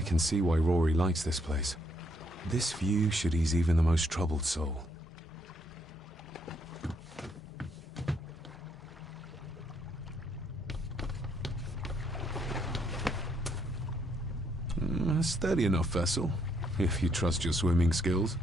I can see why Rory likes this place. This view should ease even the most troubled soul. A sturdy enough vessel, if you trust your swimming skills.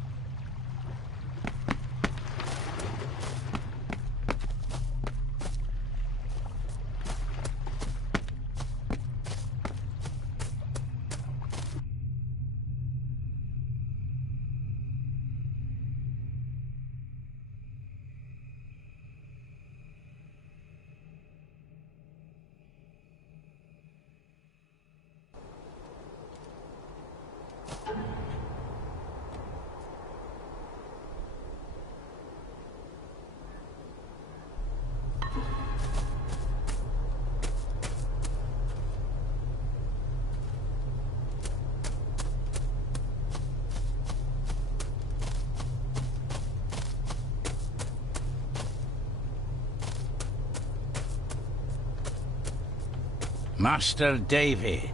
Master David.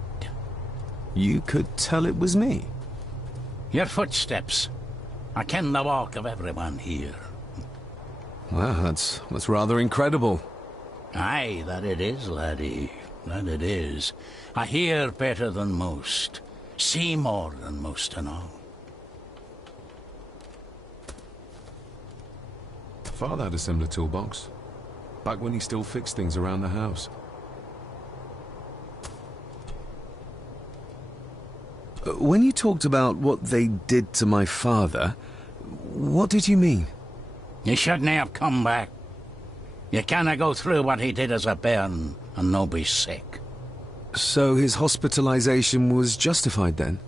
You could tell it was me. Your footsteps. I ken the walk of everyone here. Well, that's rather incredible. Aye, that it is, laddie. That it is. I hear better than most. See more than most and all. Father had a similar toolbox. Back when he still fixed things around the house. When you talked about what they did to my father, what did you mean? You shouldn't have come back. You canna go through what he did as a bairn and no be sick. So his hospitalization was justified then?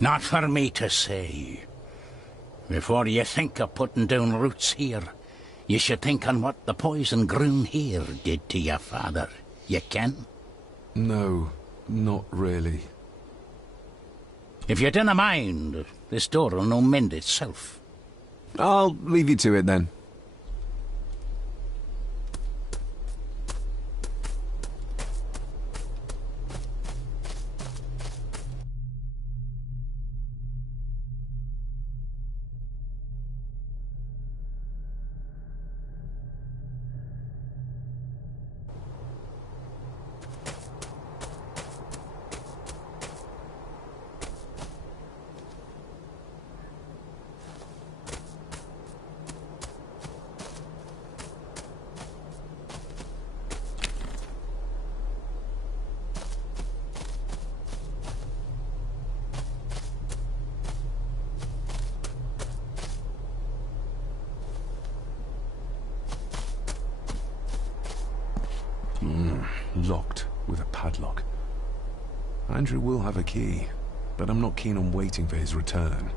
Not for me to say. Before you think of putting down roots here, you should think on what the poison grown here did to your father. You can? No, not really. If you dinna mind, this door'll no mend itself. I'll leave you to it then. Locked with a padlock. Andrew will have a key, but I'm not keen on waiting for his return.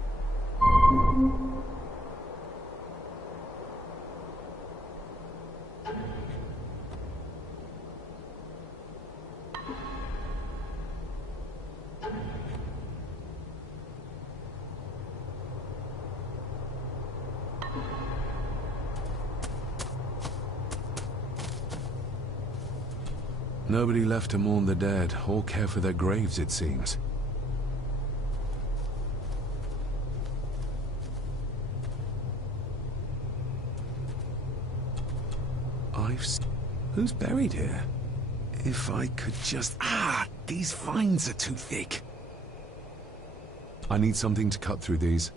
Nobody left to mourn the dead, or care for their graves, it seems. Who's buried here? If I could just... these vines are too thick. I need something to cut through these.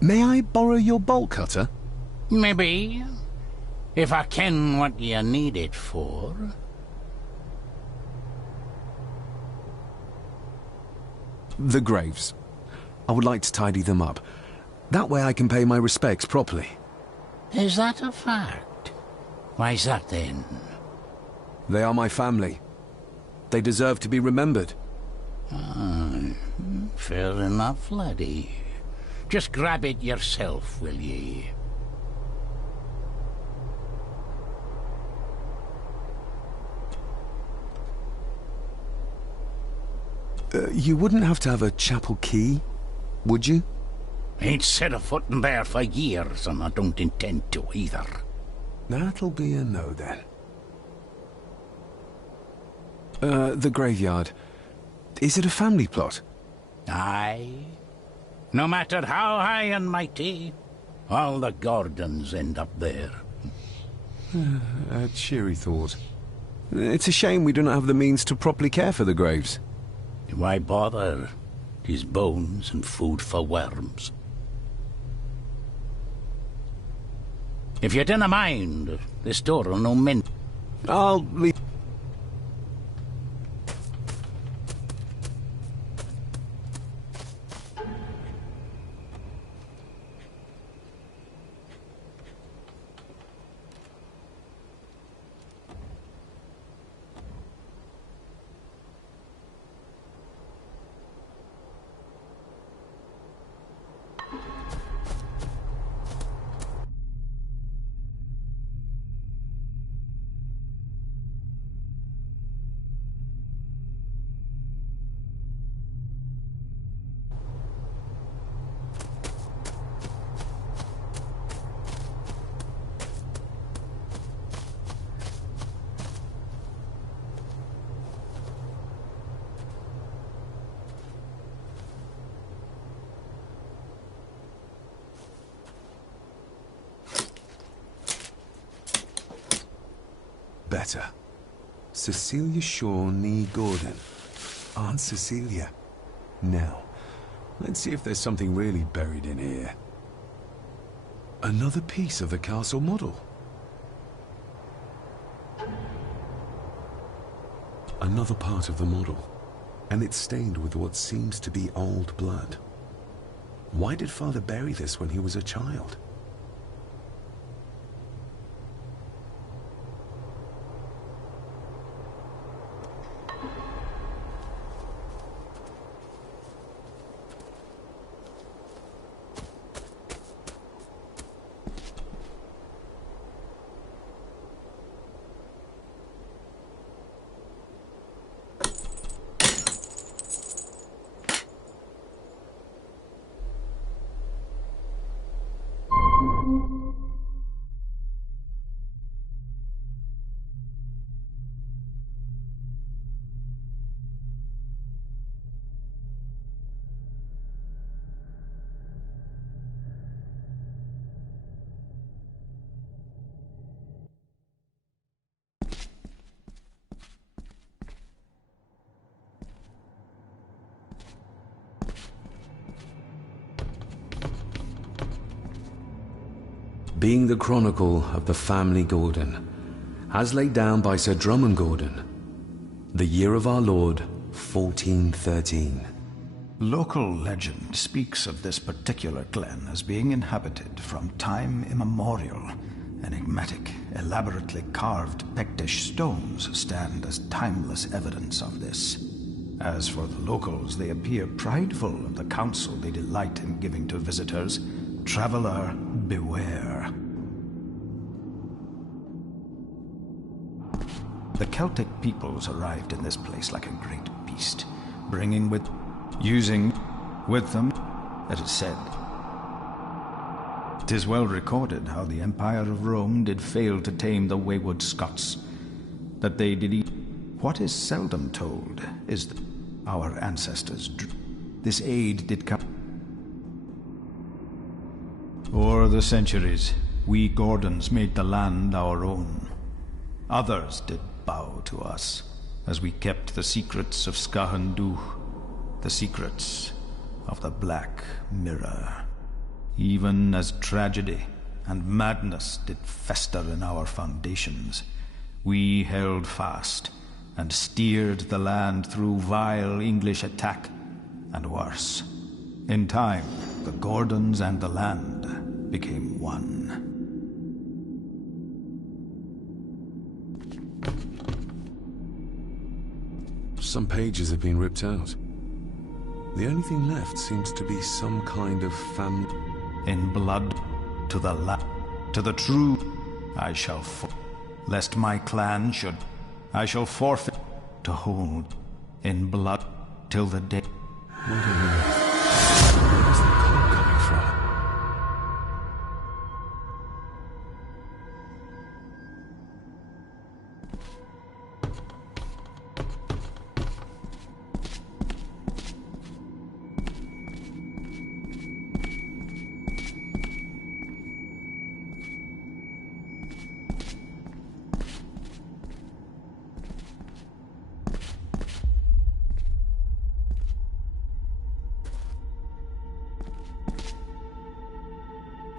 May I borrow your bolt cutter? Maybe. If I ken what you need it for. The graves. I would like to tidy them up. That way I can pay my respects properly. Is that a fact? Why's that then? They are my family. They deserve to be remembered. Fair enough, laddie. Just grab it yourself, will ye? You wouldn't have to have a chapel key, would you? Ain't set a foot in there for years, and I don't intend to either. That'll be a no, then. The graveyard. Is it a family plot? Aye. No matter how high and mighty, all the Gordons end up there. A cheery thought. It's a shame we do not have the means to properly care for the graves. Why bother? His bones and food for worms. If you dinna mind, this door'll no mend. I'll leave. Better. Cecilia Shaw Nee Gordon. Aunt Cecilia. Now, let's see if there's something really buried in here. Another piece of the castle model. Another part of the model. And it's stained with what seems to be old blood. Why did Father bury this when he was a child? Being the chronicle of the family Gordon, as laid down by Sir Drummond Gordon, the year of our Lord, 1413. Local legend speaks of this particular glen as being inhabited from time immemorial. Enigmatic, elaborately carved Pictish stones stand as timeless evidence of this. As for the locals, they appear prideful of the counsel they delight in giving to visitors. Traveler, beware. The Celtic peoples arrived in this place like a great beast, using with them, it is said. 'Tis well recorded how the Empire of Rome did fail to tame the wayward Scots, that they did eat. What is seldom told is that our ancestors this aid did come. O'er the centuries, we Gordons made the land our own. Others did bow to us, as we kept the secrets of Scahan Dubh, the secrets of the Black Mirror. Even as tragedy and madness did fester in our foundations, we held fast and steered the land through vile English attack and worse. In time, the Gordons and the land became one. Some pages have been ripped out. The only thing left seems to be some kind of family. In blood, to the true, I shall lest my clan should. I shall forfeit to hold in blood till the day. Wait a minute. Where's the call coming from?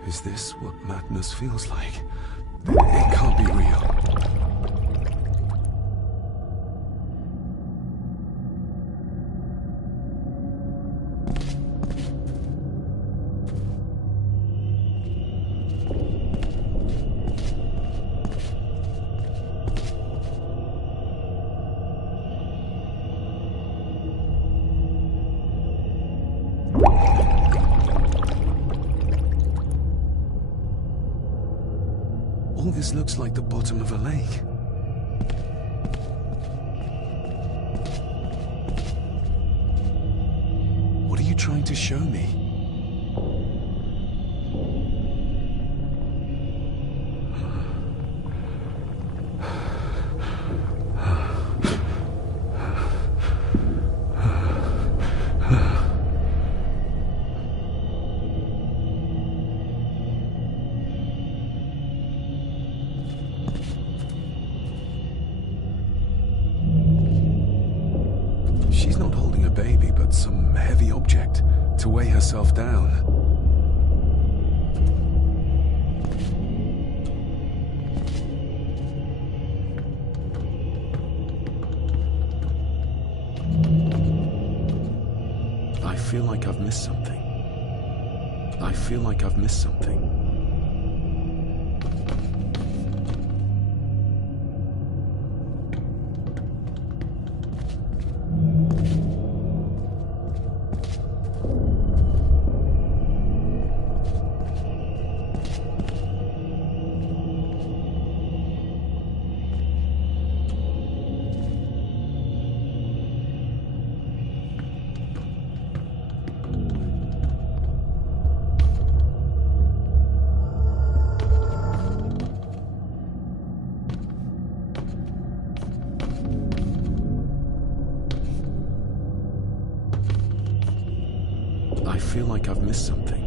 Is this what madness feels like? It can't be real. All this looks like the bottom of a lake. What are you trying to show me? She's not holding a baby, but some heavy object to weigh herself down. I feel like I've missed something. I feel like I've missed something. I feel like I've missed something.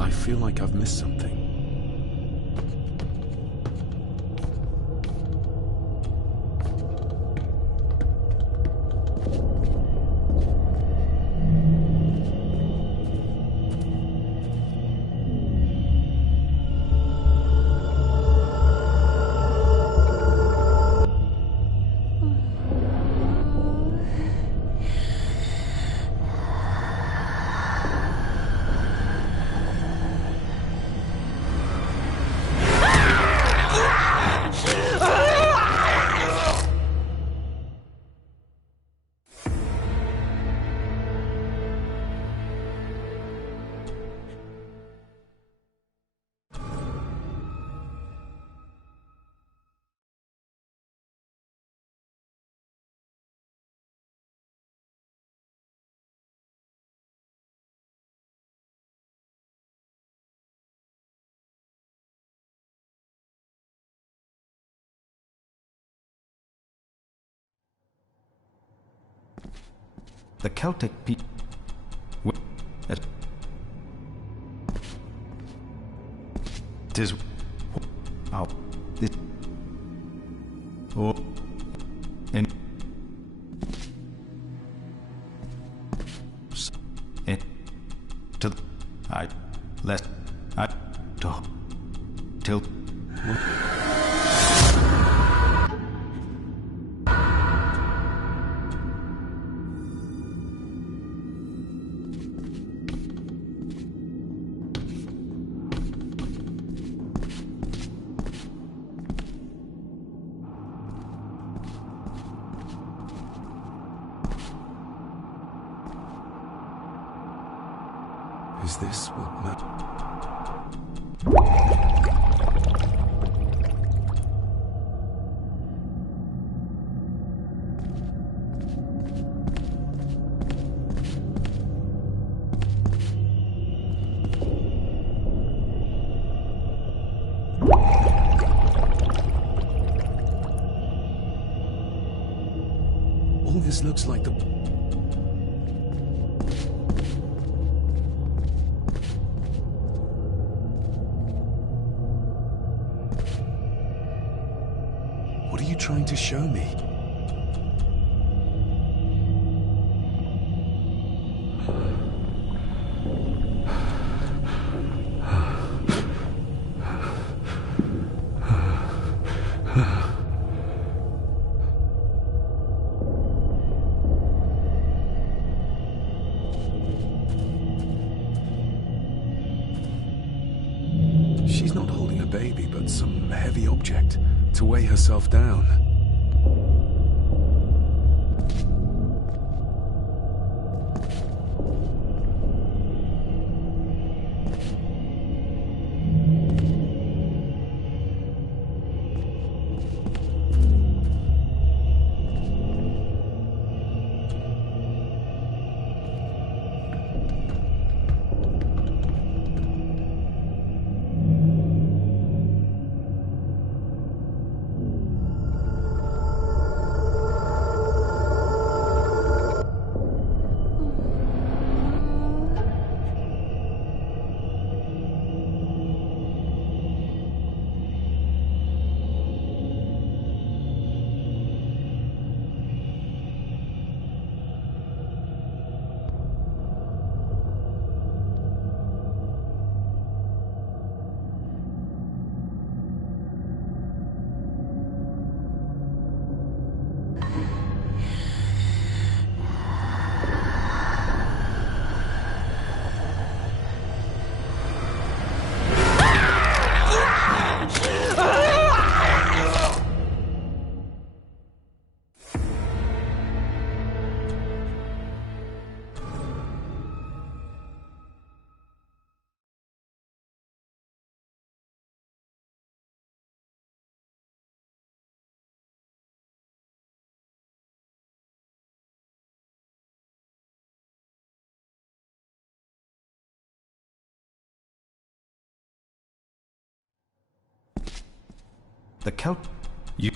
I feel like I've missed something. The Celtic people... It is... How... This... Oh... In... In... To... I... Let... I... To... Till... Is this what all this looks like the... What are you trying to show me? She's not holding a baby, but some heavy object to weigh herself down. The Celt... You...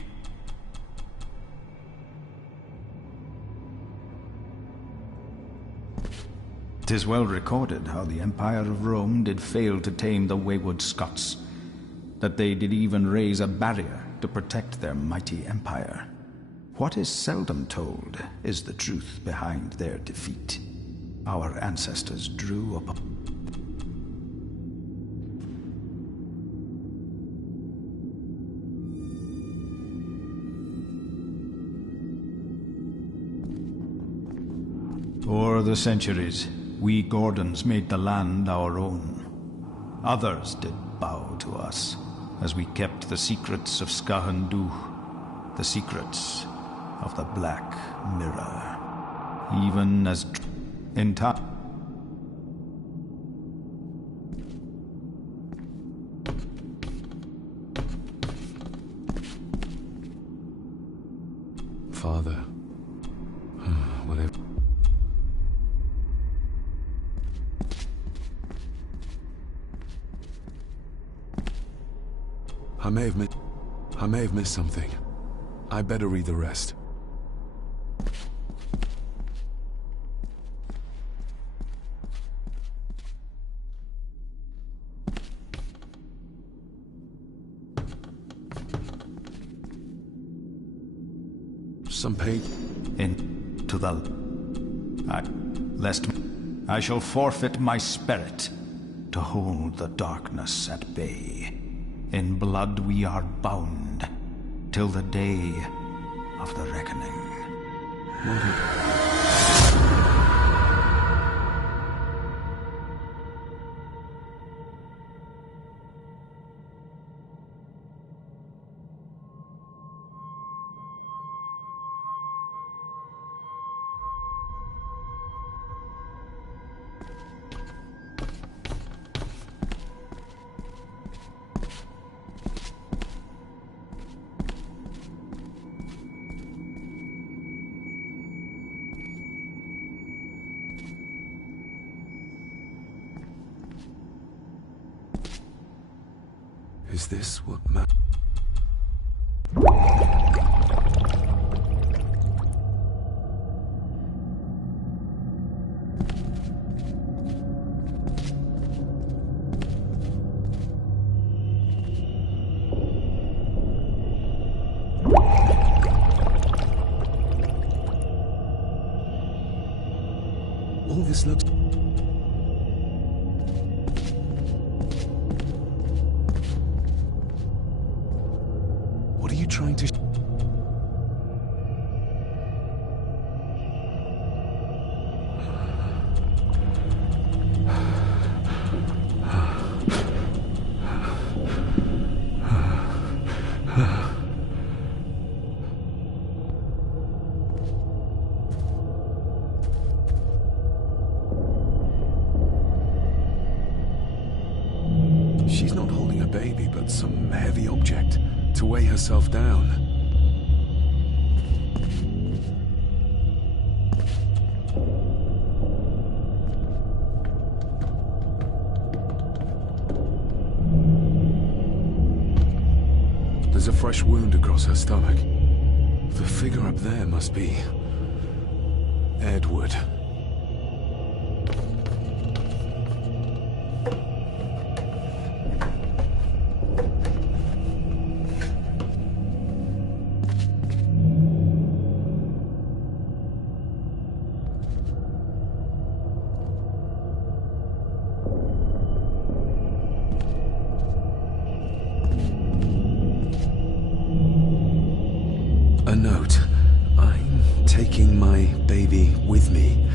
"'Tis well recorded how the Empire of Rome did fail to tame the wayward Scots, that they did even raise a barrier to protect their mighty empire. What is seldom told is the truth behind their defeat. Our ancestors drew upon... O'er the centuries, we Gordons made the land our own. Others did bow to us, as we kept the secrets of Scahan Dûch, the secrets of the Black Mirror. Even as in time... Father, whatever. I may have missed something. I better read the rest. some page? Into the... lest I shall forfeit my spirit to hold the darkness at bay. In blood we are bound till the day of the reckoning. Is this what all this looks... What are you trying to... She's not holding a baby, but some heavy object to weigh herself down. There's a fresh wound across her stomach. The figure up there must be... Edward. A note. I'm taking my baby with me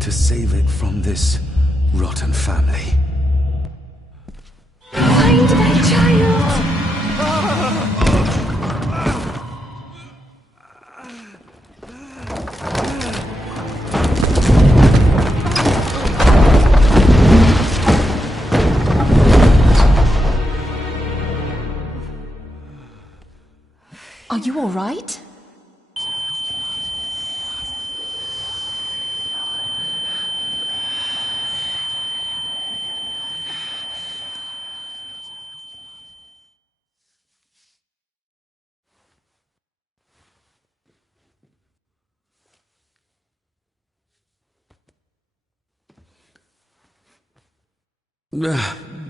to save it from this rotten family. Find my child! Are you all right?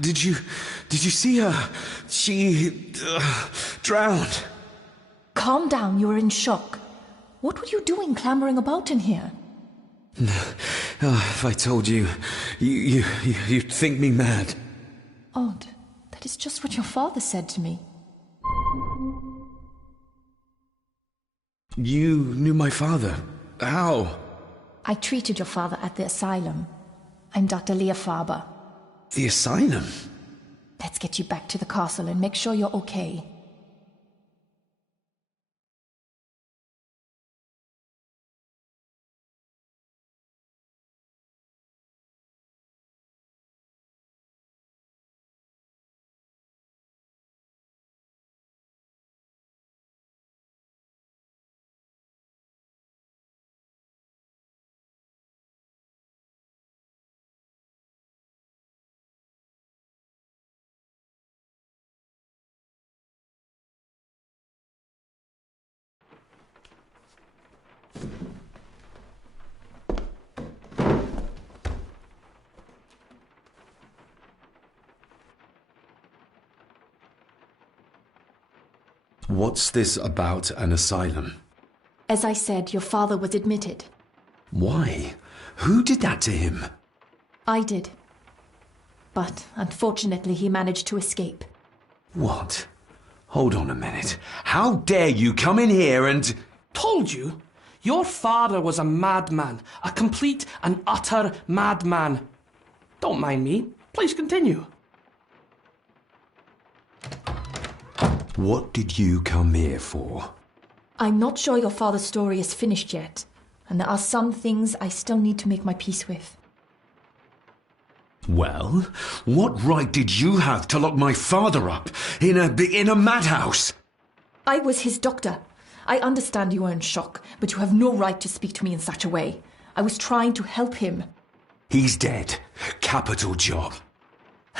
Did you see her? She... drowned. Calm down, you are in shock. What were you doing clambering about in here? If I told you, you'd think me mad. Odd. That is just what your father said to me. You knew my father. How? I treated your father at the asylum. I'm Dr. Leah Faber. The asylum? Let's get you back to the castle and make sure you're okay. What's this about an asylum? As I said, your father was admitted. Why? Who did that to him? I did. But unfortunately, he managed to escape. What? Hold on a minute. How dare you come in here and... Told you? Your father was a madman. A complete and utter madman. Don't mind me. Please continue. What did you come here for? I'm not sure your father's story is finished yet, and there are some things I still need to make my peace with. Well, what right did you have to lock my father up in a madhouse? I was his doctor. I understand you are in shock, but you have no right to speak to me in such a way. I was trying to help him. He's dead. Capital job.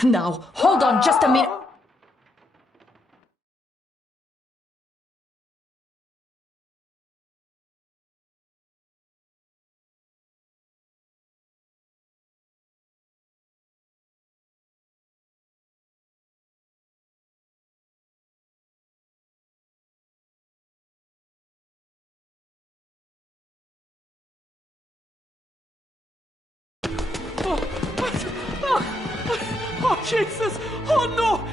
Now, hold on just a minute. Oh, Jesus! Oh, no!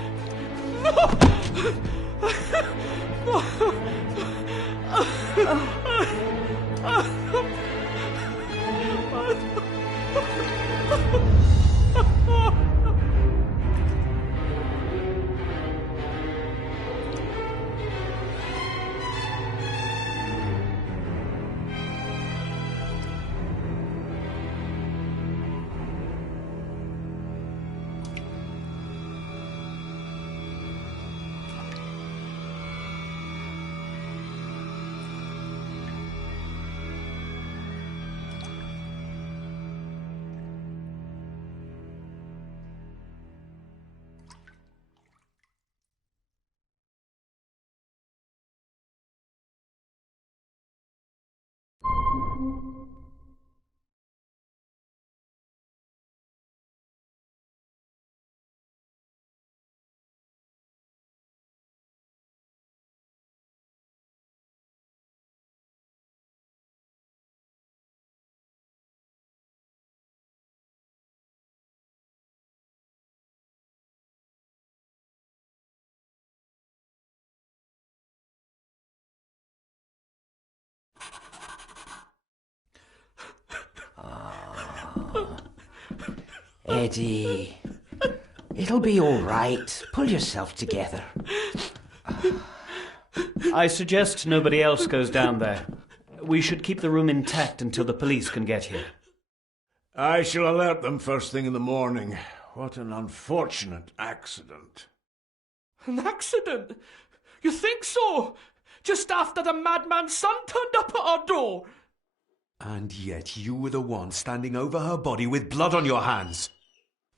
Eddie, it'll be all right. Pull yourself together. I suggest nobody else goes down there. We should keep the room intact until the police can get here. I shall alert them first thing in the morning. What an unfortunate accident. An accident? You think so? Just after the madman's son turned up at our door? And yet you were the one standing over her body with blood on your hands.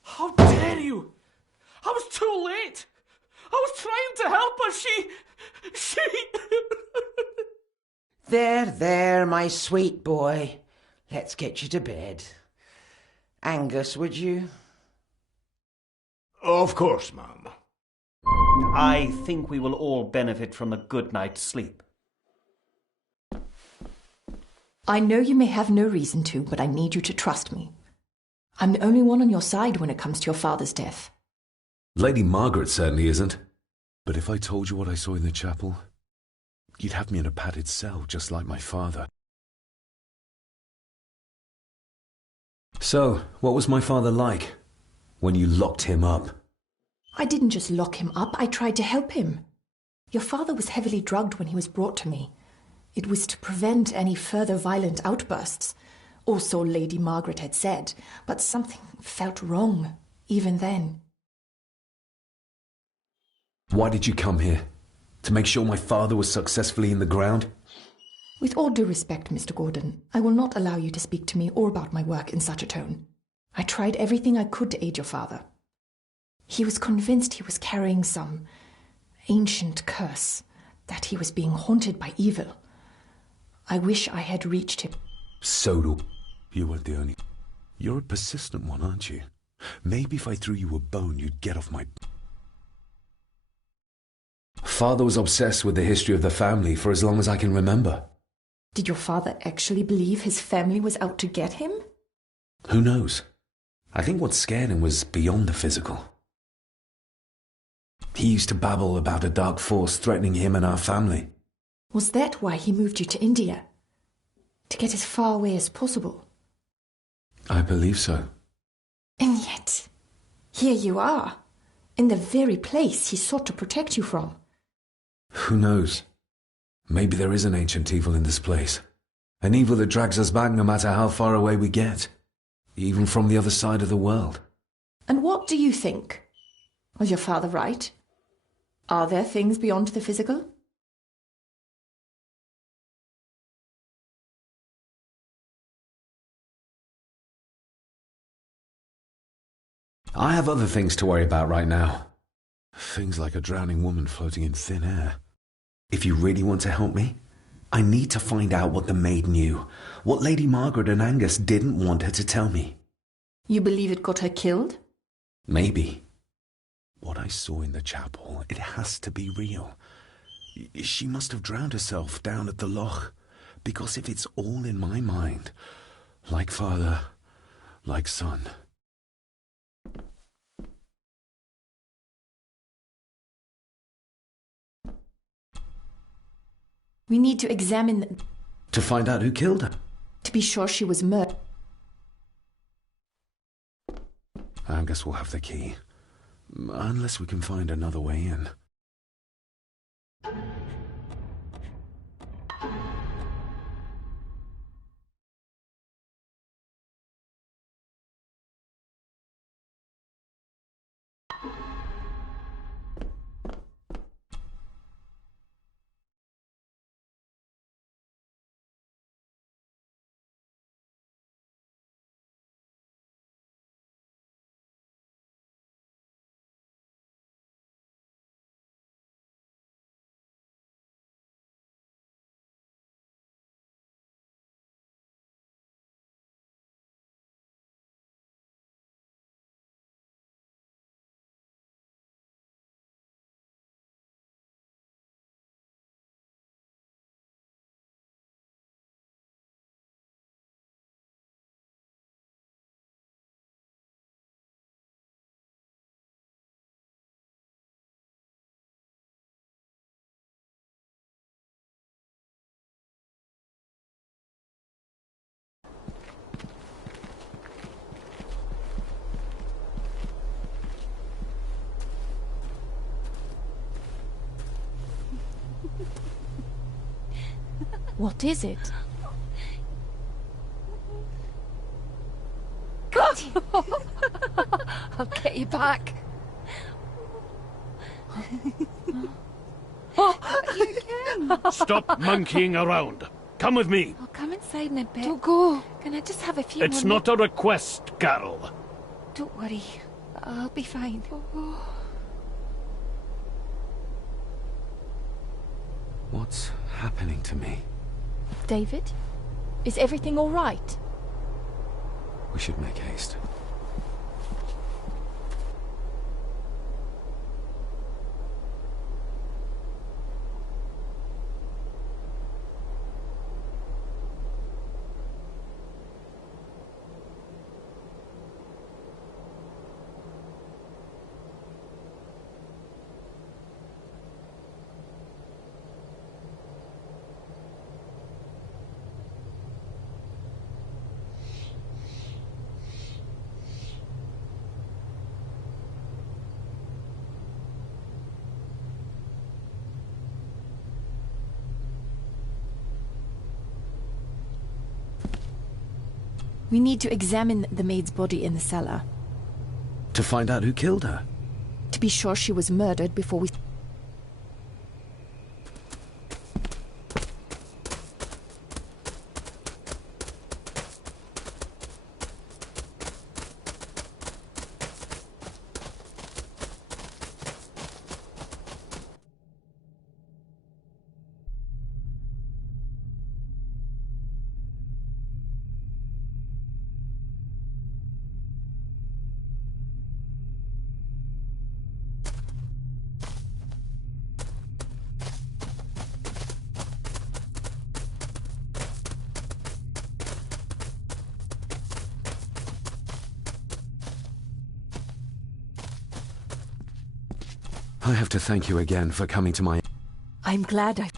How dare you? I was too late. I was trying to help her. She... There, my sweet boy. Let's get you to bed. Angus, would you? Of course, ma'am. I think we will all benefit from a good night's sleep. I know you may have no reason to, but I need you to trust me. I'm the only one on your side when it comes to your father's death. Lady Margaret certainly isn't. But if I told you what I saw in the chapel, you'd have me in a padded cell, just like my father. So, what was my father like when you locked him up? I didn't just lock him up, I tried to help him. Your father was heavily drugged when he was brought to me. It was to prevent any further violent outbursts. Also, Lady Margaret had said, but something felt wrong, even then. Why did you come here? To make sure my father was successfully in the ground? With all due respect, Mr. Gordon, I will not allow you to speak to me or about my work in such a tone. I tried everything I could to aid your father. He was convinced he was carrying some ancient curse, that he was being haunted by evil. I wish I had reached him. Sodal, you weren't the only... You're a persistent one, aren't you? Maybe if I threw you a bone, you'd get off my... Father was obsessed with the history of the family for as long as I can remember. Did your father actually believe his family was out to get him? Who knows? I think what scared him was beyond the physical. He used to babble about a dark force threatening him and our family. Was that why he moved you to India? To get as far away as possible? I believe so. And yet, here you are, in the very place he sought to protect you from. Who knows? Maybe there is an ancient evil in this place. An evil that drags us back no matter how far away we get. Even from the other side of the world. And what do you think? Was your father right? Are there things beyond the physical? I have other things to worry about right now. Things like a drowning woman floating in thin air. If you really want to help me, I need to find out what the maid knew. What Lady Margaret and Angus didn't want her to tell me. You believe it got her killed? Maybe. What I saw in the chapel, it has to be real. She must have drowned herself down at the loch. Because if it's all in my mind, like father, like son. We need to examine... To find out who killed her. To be sure she was murdered. Angus will have the key. Unless we can find another way in. What is it? I'll get you back. Stop monkeying around. Come with me. I'll come inside in a bit. Don't go. Can I just have a few It's more not a request, Carol. Don't worry. I'll be fine. What's happening to me? David? Is everything all right? We should make haste. We need to examine the maid's body in the cellar. To find out who killed her. To be sure she was murdered before we... I have to thank you again for coming to my... I'm glad I...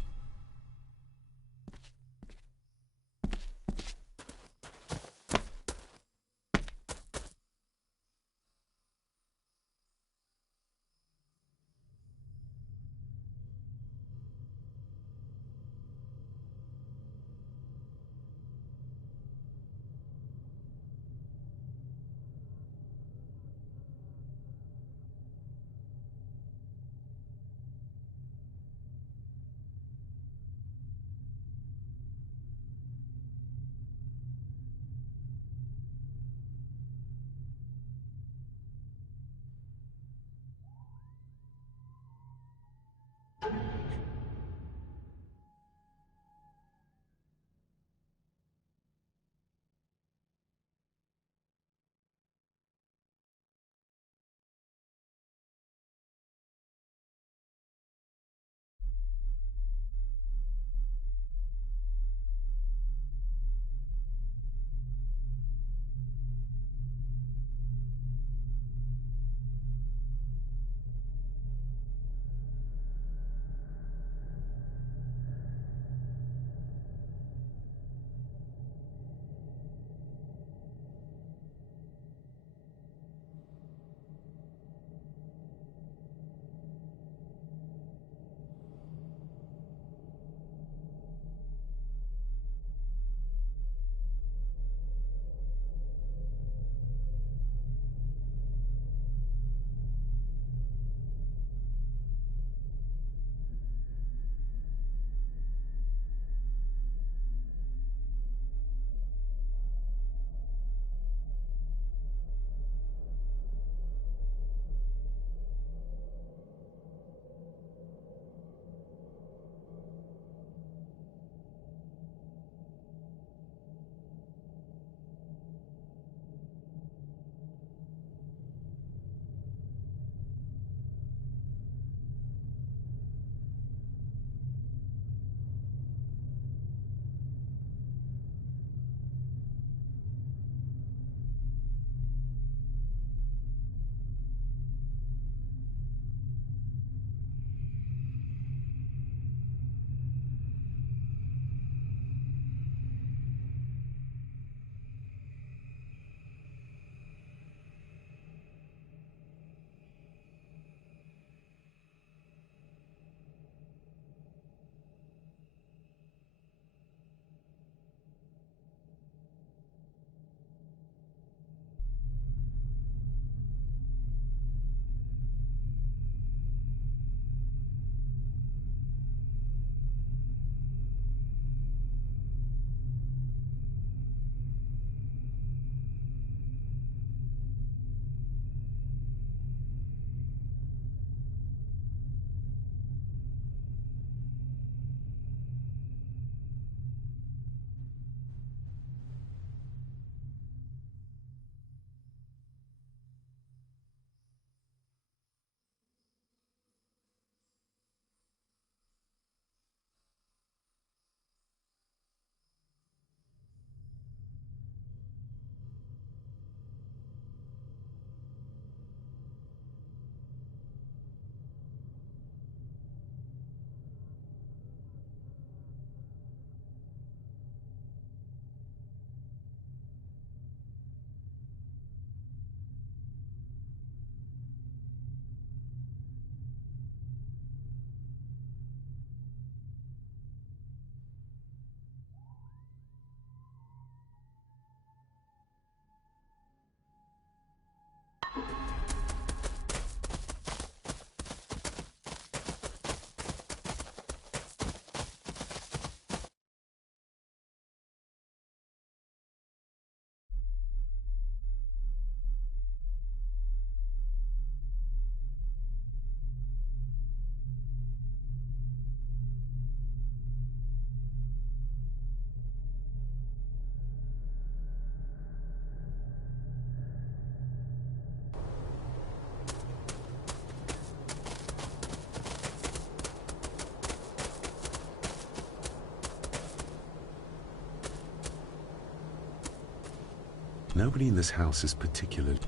Nobody in this house is particularly...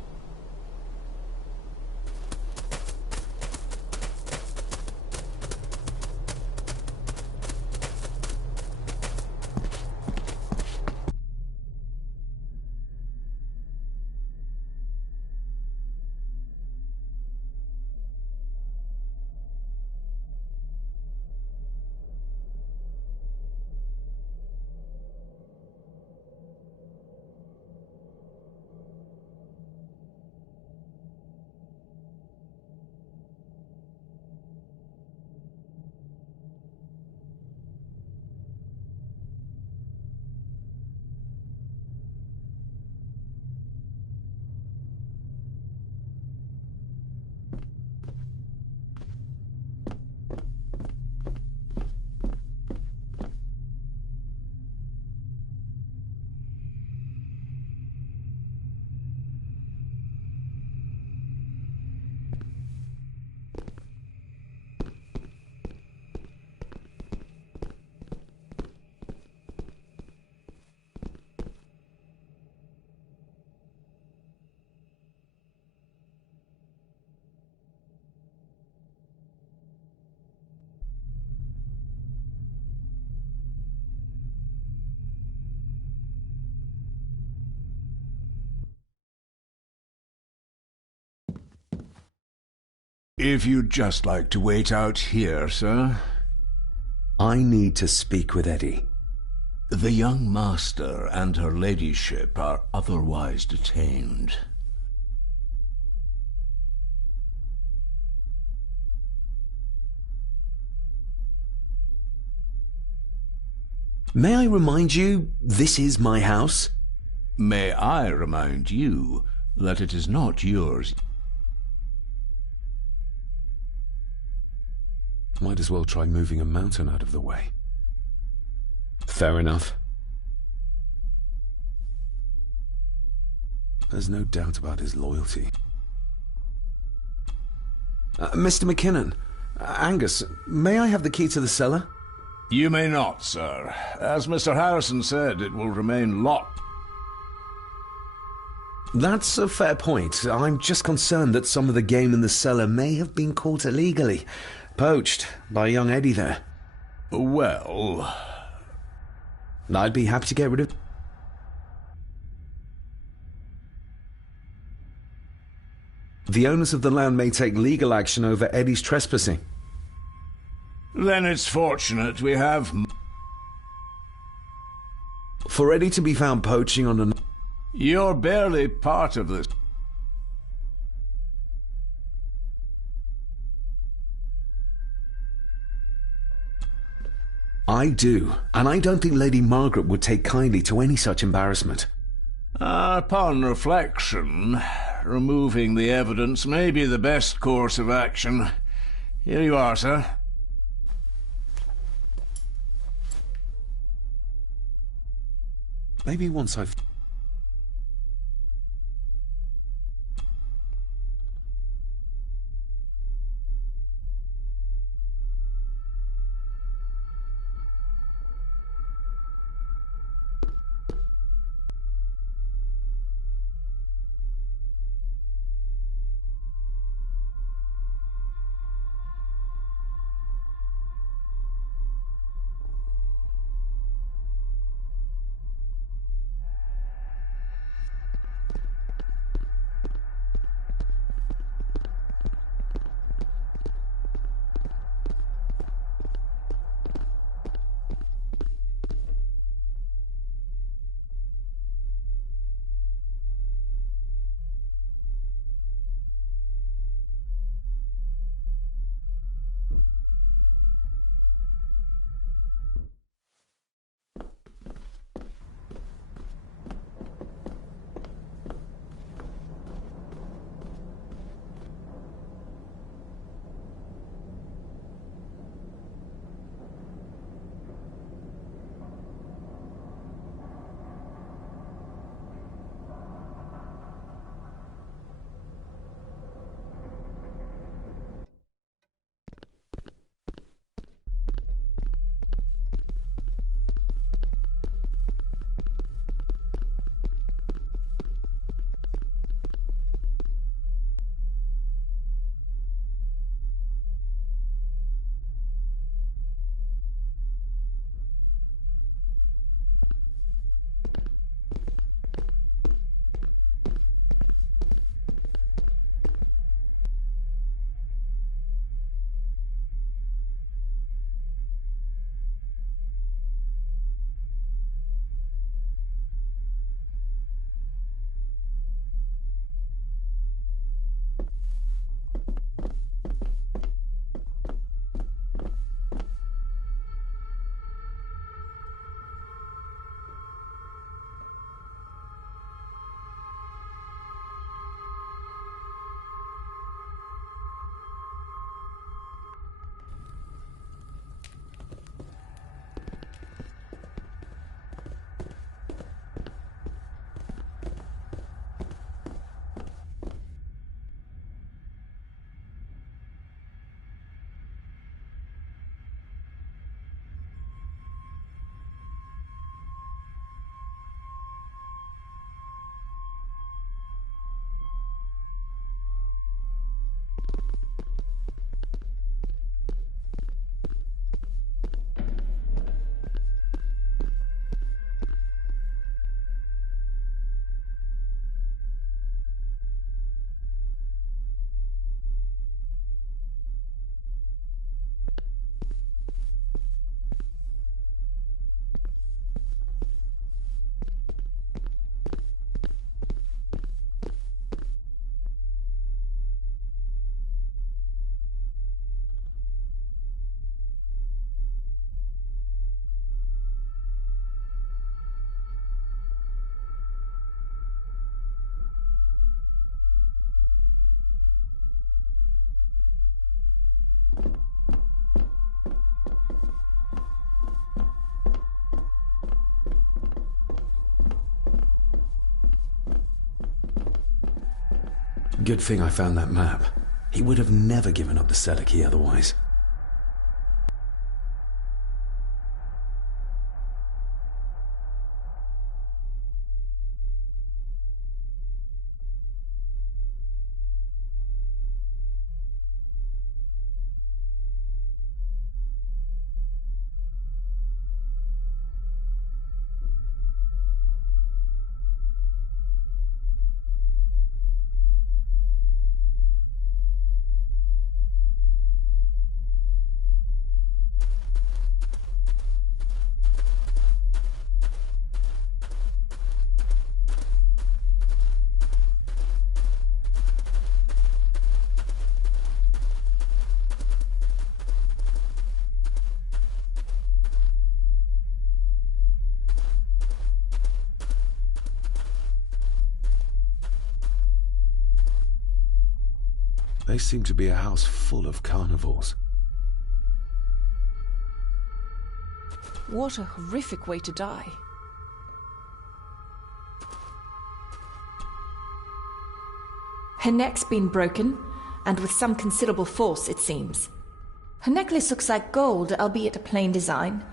If you'd just like to wait out here, sir. I need to speak with Eddie. The young master and her ladyship are otherwise detained. May I remind you, this is my house? May I remind you that it is not yours. Might as well try moving a mountain out of the way. Fair enough. There's no doubt about his loyalty. Mr. McKinnon, Angus, may I have the key to the cellar? You may not, sir. As Mr. Harrison said, it will remain locked. That's a fair point. I'm just concerned that some of the game in the cellar may have been caught illegally. Poached by young Eddie there. Well, I'd be happy to get rid of... The owners of the land may take legal action over Eddie's trespassing. then it's fortunate we have... For Eddie to be found poaching on an... You're barely part of this. I do, and I don't think Lady Margaret would take kindly to any such embarrassment. Upon reflection, removing the evidence may be the best course of action. Here you are, sir. Maybe once I've... good thing I found that map. He would have never given up the cellar key otherwise. They seem to be a house full of carnivores. What a horrific way to die. Her neck's been broken, and with some considerable force, it seems. Her necklace looks like gold, albeit a plain design.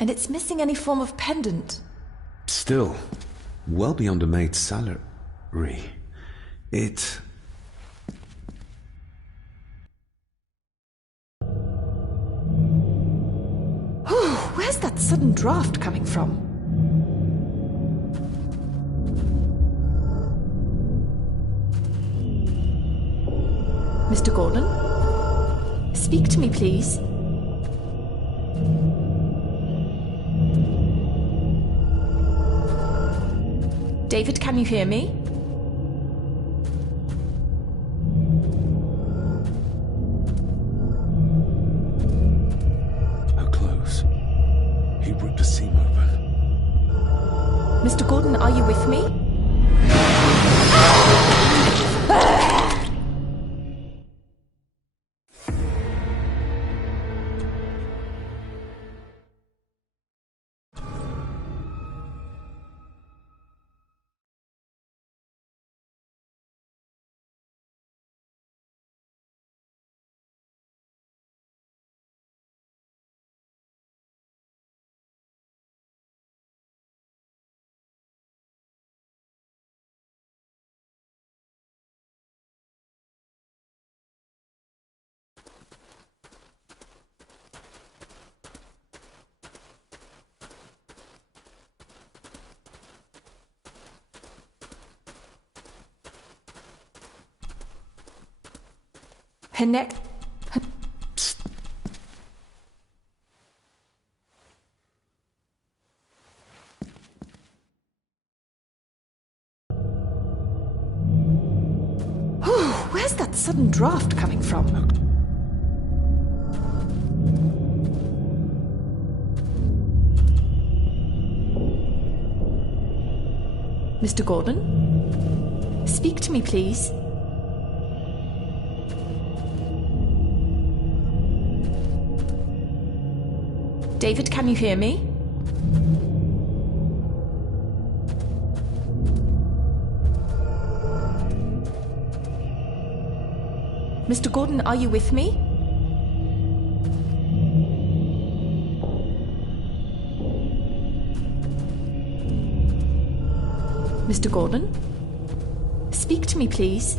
And it's missing any form of pendant. Still, well beyond a maid's salary. It... Where's that sudden draft coming from? Mr. Gordon? Speak to me, please. David, can you hear me? How close? He ripped a seam open. Mr. Gordon, are you with me? Her neck... Psst. Where's that sudden draft coming from? Mr. Gordon? Speak to me, please. David, can you hear me? Mr. Gordon, are you with me? Mr. Gordon? Speak to me, please.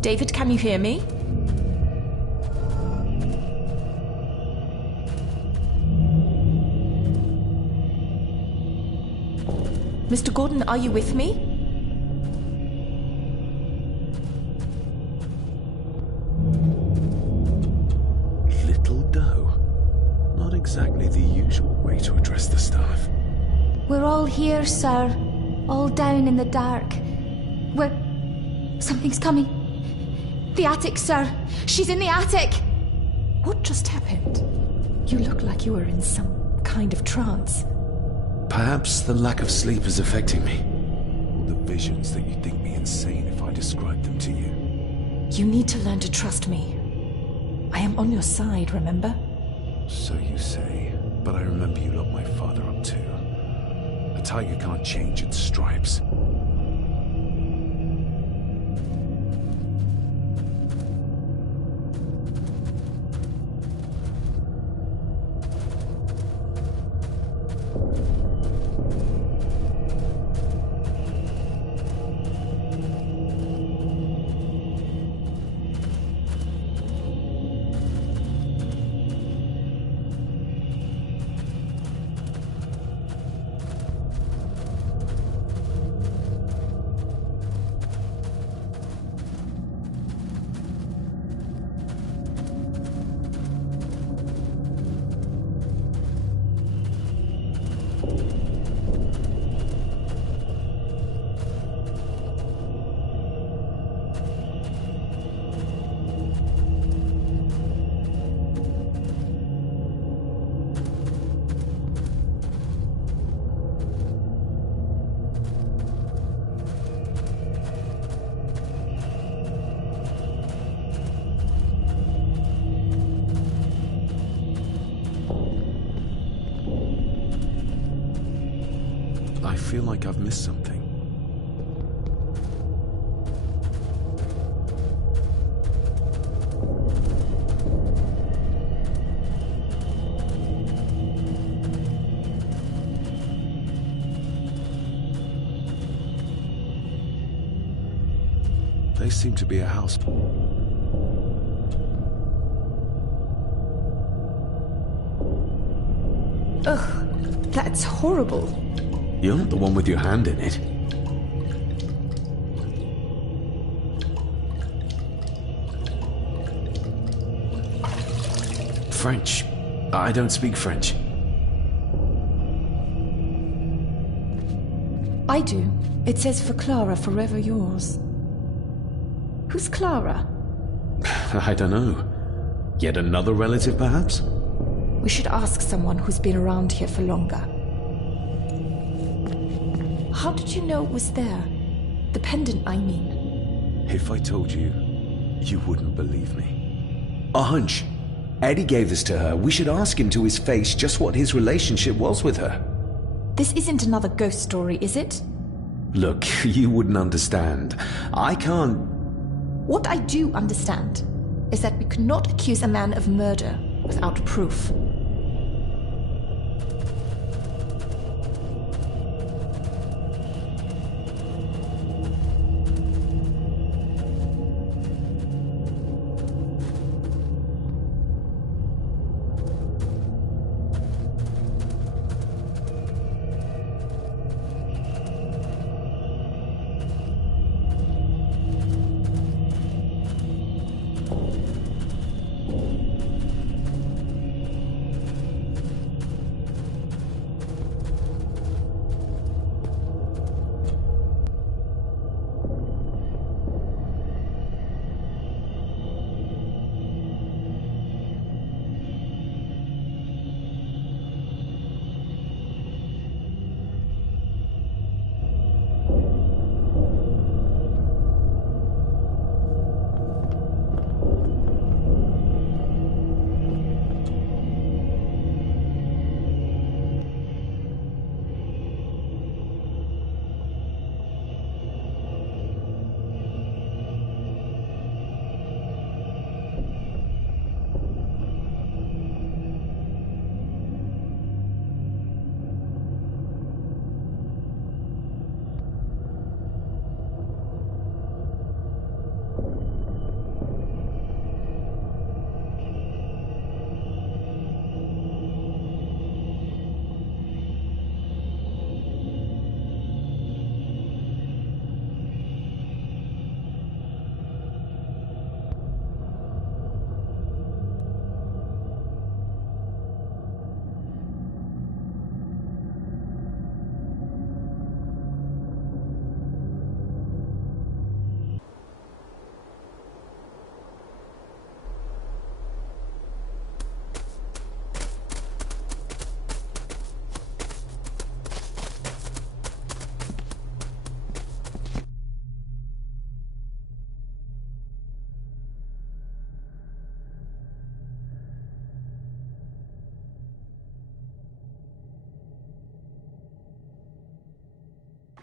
David, can you hear me? Mr. Gordon, are you with me? Little doe. Not exactly the usual way to address the staff. We're all here, sir. All down in the dark. Something's coming. The attic, sir. She's in the attic. What just happened? You look like you were in some kind of trance. Perhaps the lack of sleep is affecting me. Or the visions that you'd think me insane if I described them to you. You need to learn to trust me. I am on your side, remember? So you say, but I remember you locked my father up too. A tiger can't change its stripes. I feel like I've missed something. They seem to be a house. Ugh, that's horrible. You're not the one with your hand in it. French. I don't speak French. I do. It says for Clara, forever yours. Who's Clara? I don't know. Yet another relative, perhaps? We should ask someone who's been around here for longer. How did you know it was there? The pendant, I mean. If I told you, you wouldn't believe me. A hunch. Eddie gave this to her. We should ask him to his face just what his relationship was with her. This isn't another ghost story, is it? Look, you wouldn't understand. I can't... What I do understand is that we could not accuse a man of murder without proof.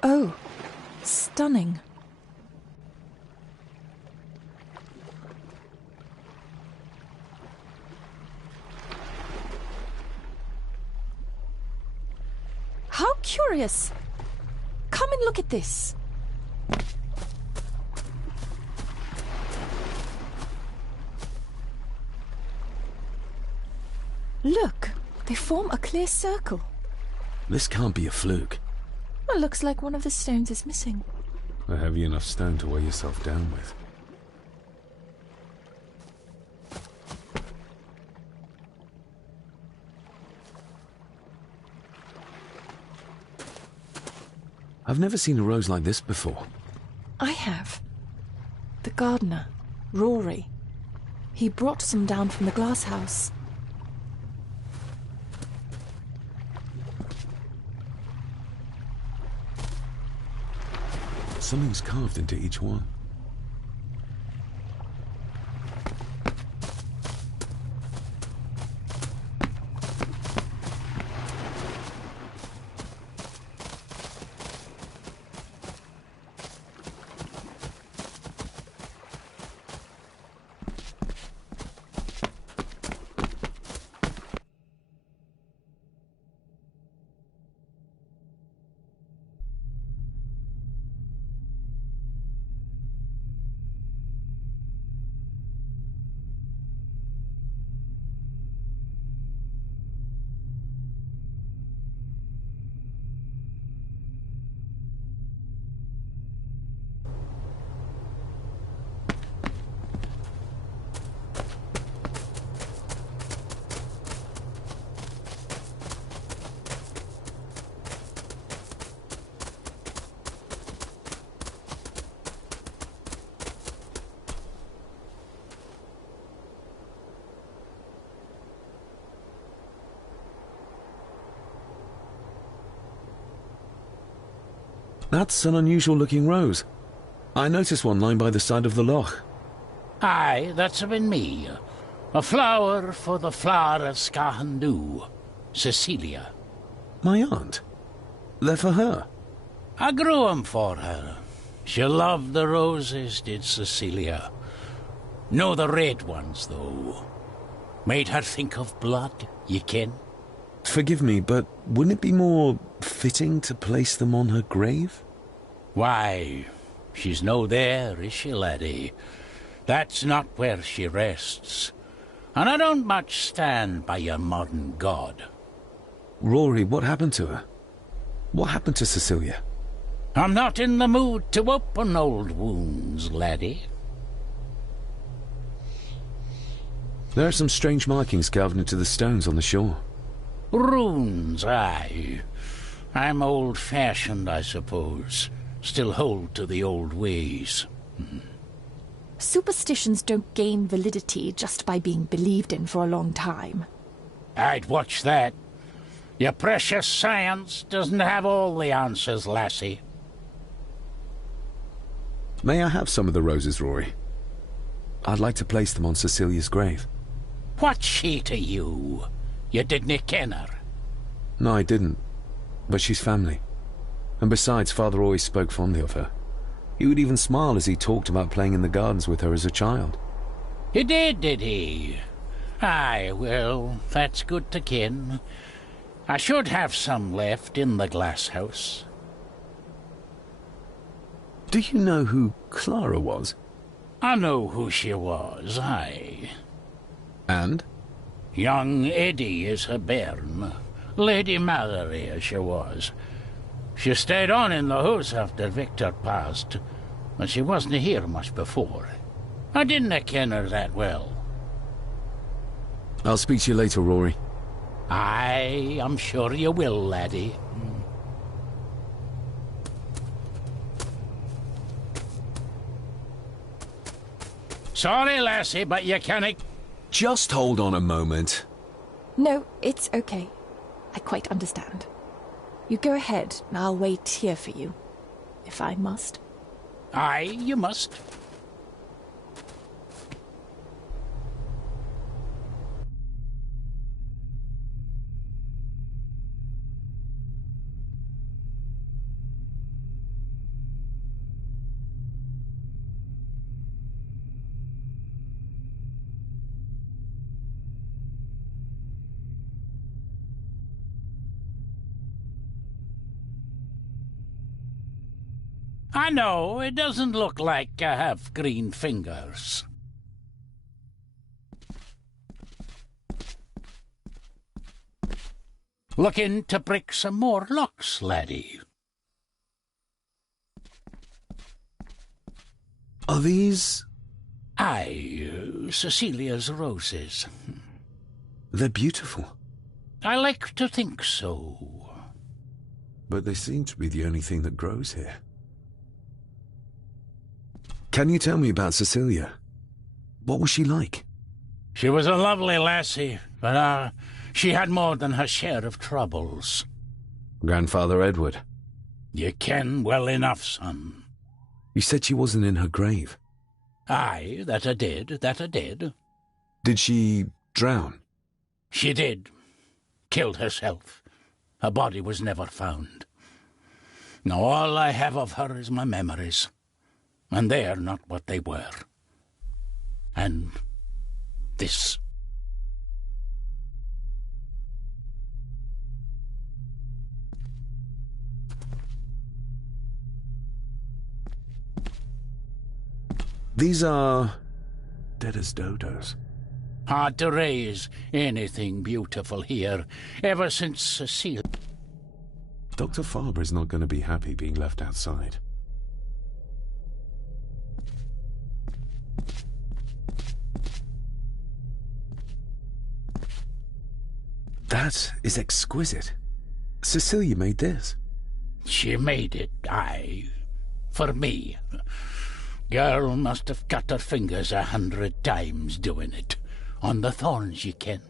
Oh, stunning. How curious! Come and look at this. Look, they form a clear circle. This can't be a fluke. Well, looks like one of the stones is missing. A heavy enough stone to weigh yourself down with. I've never seen a rose like this before. I have. The gardener, Rory. He brought some down from the glass house. Something's carved into each one. That's an unusual-looking rose. I noticed one lying by the side of the loch. Aye, that's been me. A flower for the flower of Skahandu, Cecilia. My aunt? They're for her? I grew 'em for her. She loved the roses, did Cecilia. No the red ones, though. Made her think of blood, ye ken. Forgive me, but wouldn't it be more fitting to place them on her grave? Why, she's no there, is she, laddie? That's not where she rests. And I don't much stand by your modern god. Rory, what happened to her? What happened to Cecilia? I'm not in the mood to open old wounds, laddie. There are some strange markings carved into the stones on the shore. Runes, aye. I'm old-fashioned, I suppose. Still hold to the old ways. Superstitions don't gain validity just by being believed in for a long time. I'd watch that. Your precious science doesn't have all the answers, lassie. May I have some of the roses, Rory? I'd like to place them on Cecilia's grave. What's she to you? You didn't ken her? No, I didn't. But she's family. And besides, Father always spoke fondly of her. He would even smile as he talked about playing in the gardens with her as a child. He did he? Aye, well, that's good to ken. I should have some left in the glass house. Do you know who Clara was? I know who she was, aye. And? Young Eddie is her bairn. Lady Mallory, as she was. She stayed on in the house after Victor passed, but she wasn't here much before. I didn't ken her that well. I'll speak to you later, Rory. Aye, I'm sure you will, laddie. Sorry, lassie, but you can't... Just hold on a moment. No, it's okay. I quite understand. You go ahead, and I'll wait here for you, if I must. Aye, you must. I know, it doesn't look like I have green fingers. Looking to break some more locks, laddie. Are these... Aye, Cecilia's roses. They're beautiful. I like to think so. But they seem to be the only thing that grows here. Can you tell me about Cecilia? What was she like? She was a lovely lassie, but she had more than her share of troubles. Grandfather Edward? You ken well enough, son. You said she wasn't in her grave. Aye, that I did. Did she drown? She did. Killed herself. Her body was never found. Now all I have of her is my memories, and they are not what they were. And this. These are dead as dodos. Hard to raise anything beautiful here, ever since Cecile... Dr. Farber is not going to be happy being left outside. That is exquisite. Cecilia made this. She made it, aye. For me. Girl must have cut her fingers 100 times doing it. On the thorns, ye ken.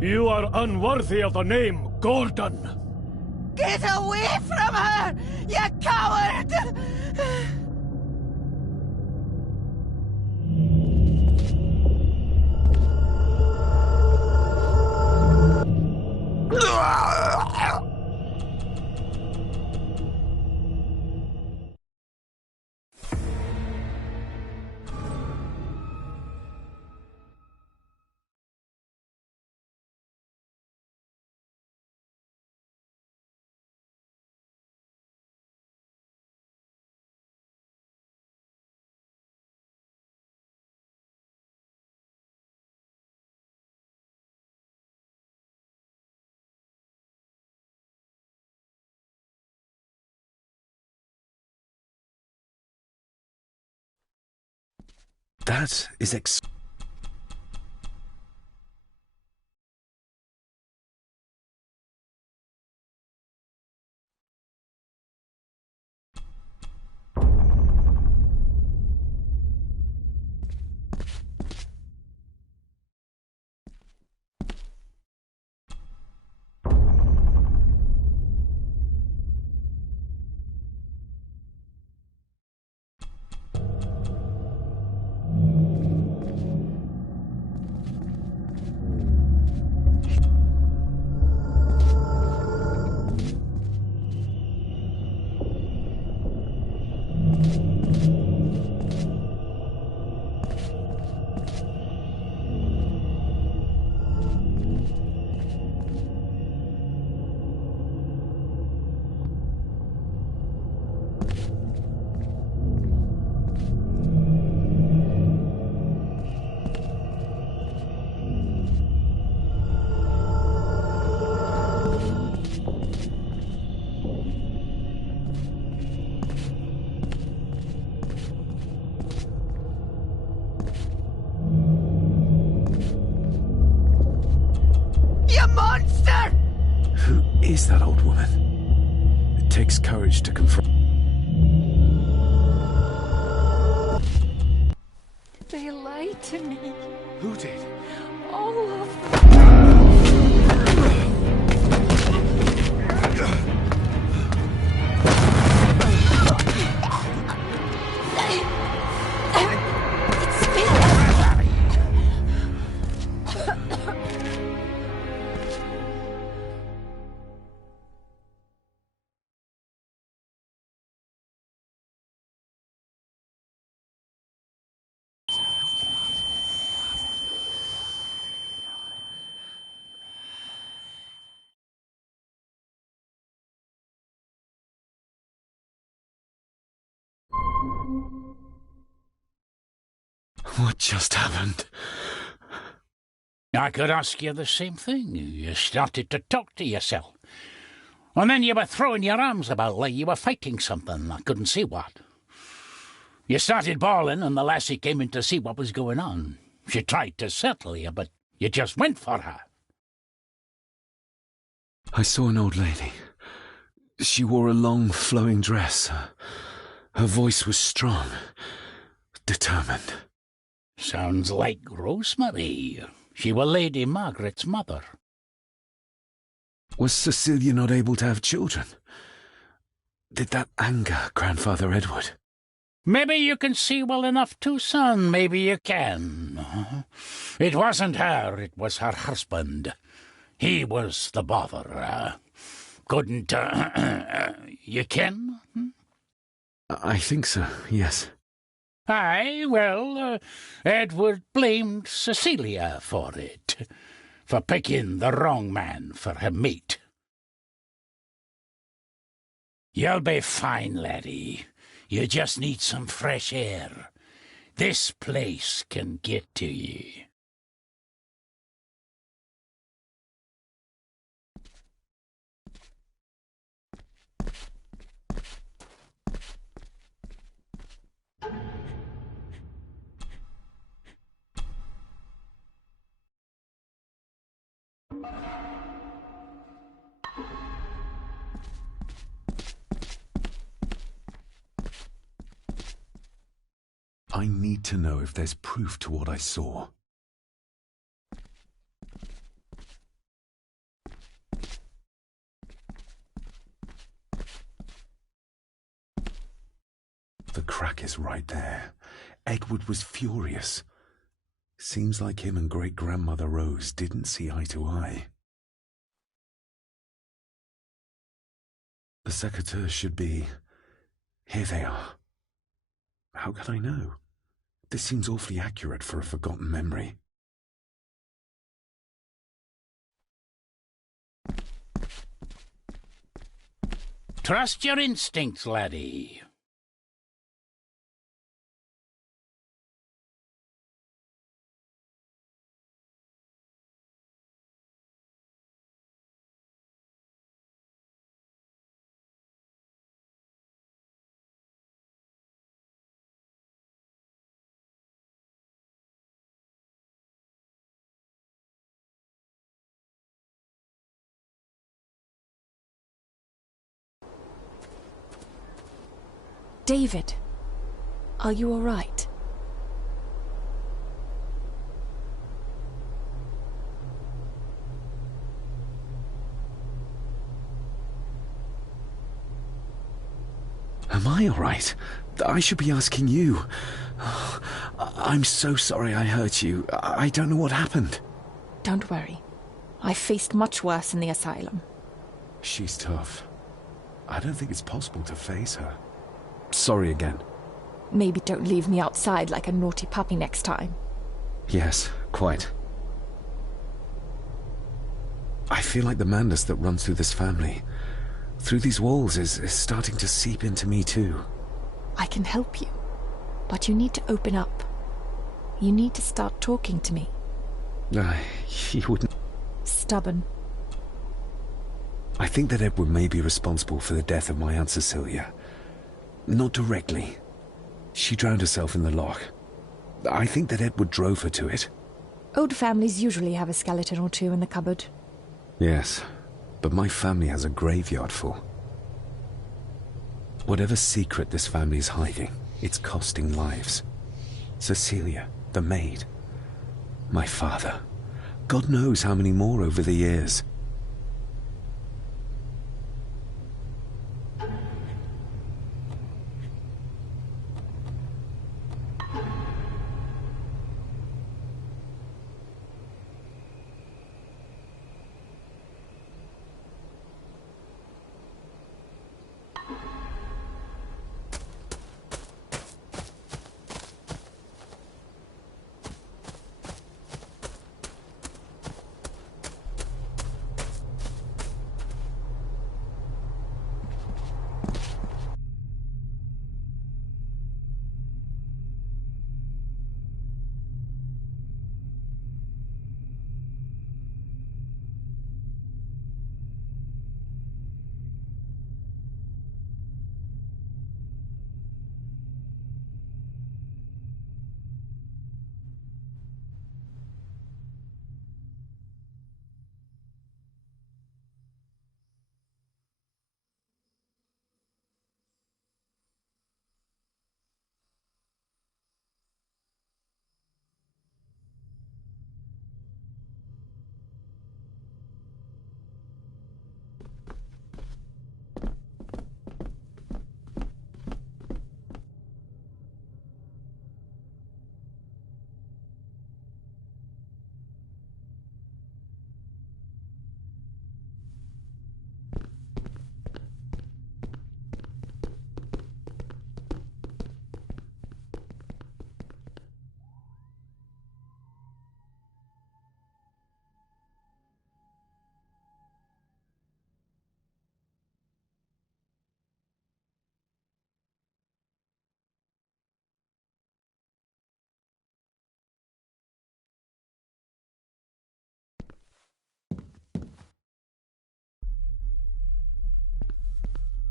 You are unworthy of the name Gordon. Get away from her, you coward! That is is that old woman? It takes courage to confront... They lied to me. Who did? All of them. What just happened? I could ask you the same thing. You started to talk to yourself. And then you were throwing your arms about like you were fighting something. I couldn't see what. You started bawling and the lassie came in to see what was going on. She tried to settle you, but you just went for her. I saw an old lady. She wore a long, flowing dress. Her voice was strong, determined. Sounds like Rosemary. She was Lady Margaret's mother. Was Cecilia not able to have children? Did that anger Grandfather Edward? Maybe you can see well enough too, son. Maybe you can. It wasn't her, it was her husband. He was the bother. Couldn't, you ken? I think so, yes. Aye, well, Edward blamed Cecilia for it, for picking the wrong man for her mate. You'll be fine, laddie. You just need some fresh air. This place can get to ye. I need to know if there's proof to what I saw. The crack is right there. Edward was furious. Seems like him and great-grandmother Rose didn't see eye to eye. The secateurs should be... Here they are. How could I know? This seems awfully accurate for a forgotten memory. Trust your instincts, laddie. David, are you all right? Am I all right? I should be asking you. I'm so sorry I hurt you. I don't know what happened. Don't worry. I faced much worse in the asylum. She's tough. I don't think it's possible to face her. Sorry again. Maybe don't leave me outside like a naughty puppy next time. Yes, quite. I feel like the madness that runs through this family, through these walls, is starting to seep into me too. I can help you, but you need to open up. You need to start talking to me. He wouldn't... Stubborn. I think that Edward may be responsible for the death of my Aunt Cecilia. Not directly. She drowned herself in the loch. I think that Edward drove her to it. Old families usually have a skeleton or two in the cupboard. Yes. but my family has a graveyard full. Whatever secret this family is hiding, it's costing lives. Cecilia, the maid, my father, God knows how many more over the years.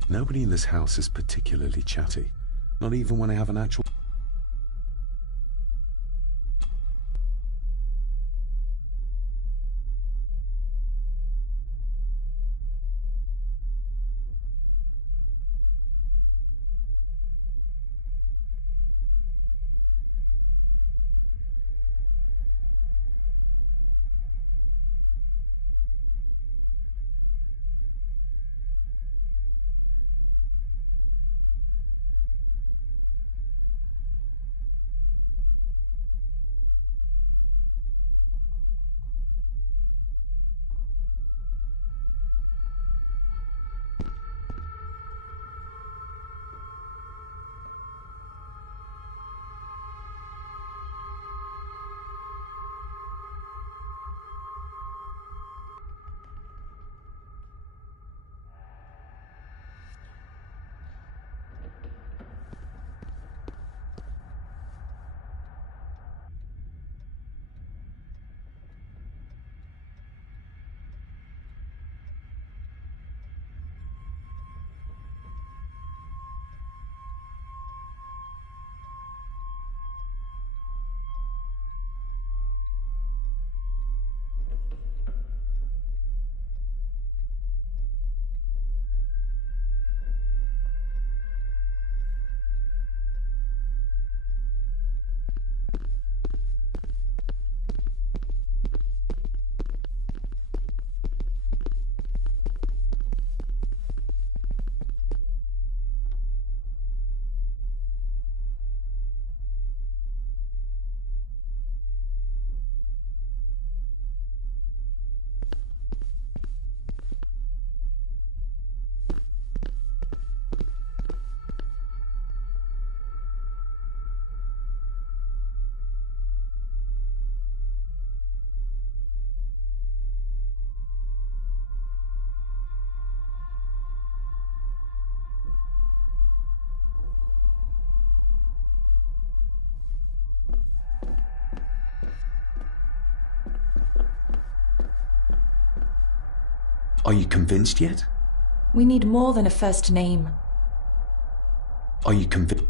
Nobody in this house is particularly chatty, not even when I have an actual... Are you convinced yet? We need more than a first name. Are you convinced?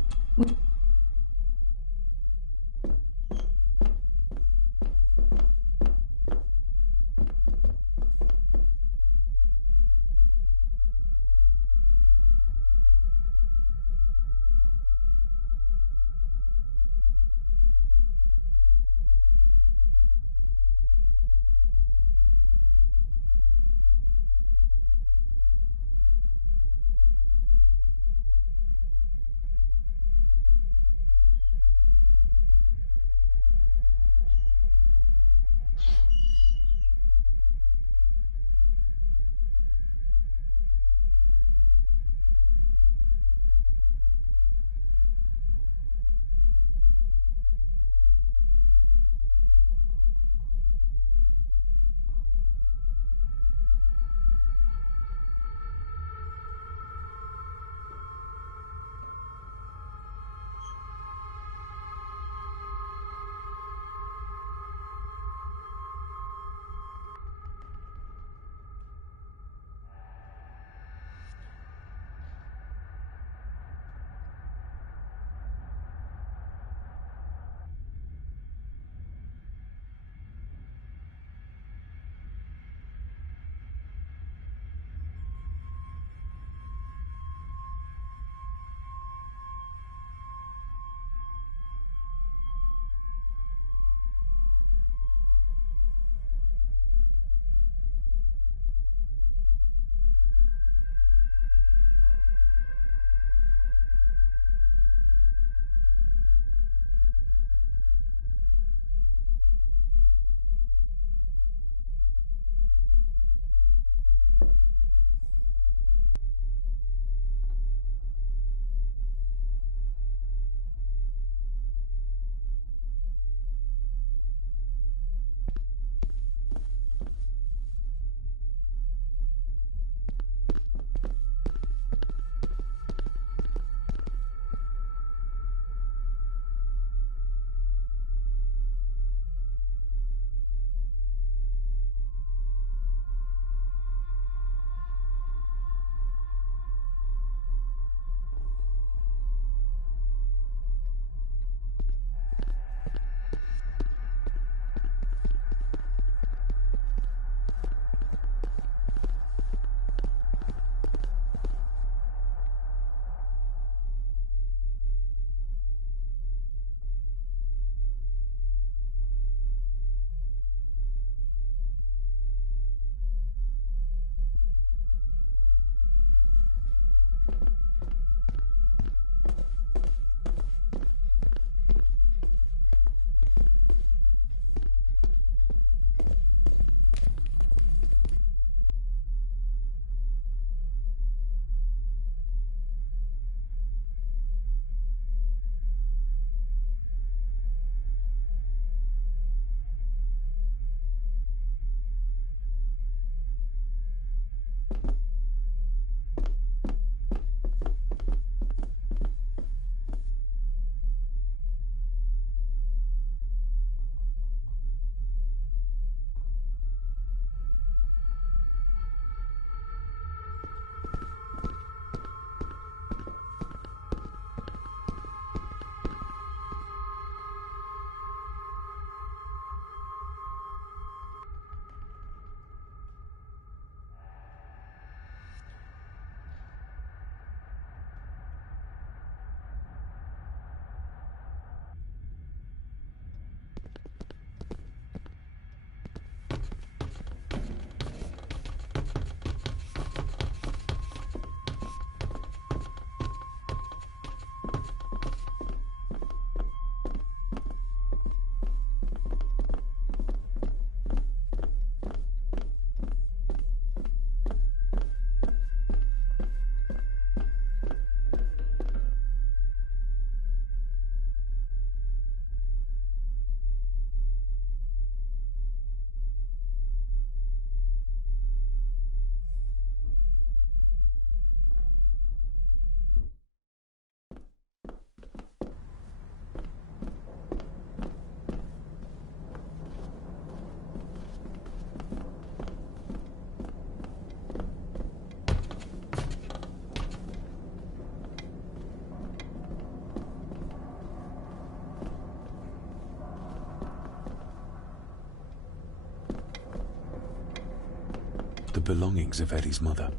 the belongings of Eddie's mother.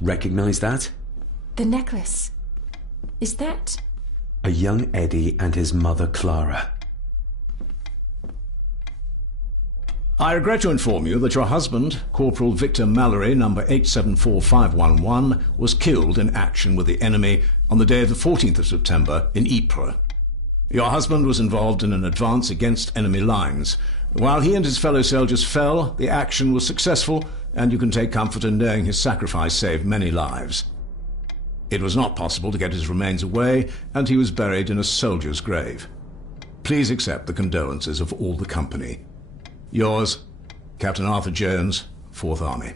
Recognize that? The necklace. Is that... A young Eddie and his mother Clara. I regret to inform you that your husband, Corporal Victor Mallory, number 874511, was killed in action with the enemy on the day of the 14th of September in Ypres. Your husband was involved in an advance against enemy lines. While he and his fellow soldiers fell, the action was successful, and you can take comfort in knowing his sacrifice saved many lives. It was not possible to get his remains away, and he was buried in a soldier's grave. Please accept the condolences of all the company. Yours, Captain Arthur Jones, 4th Army.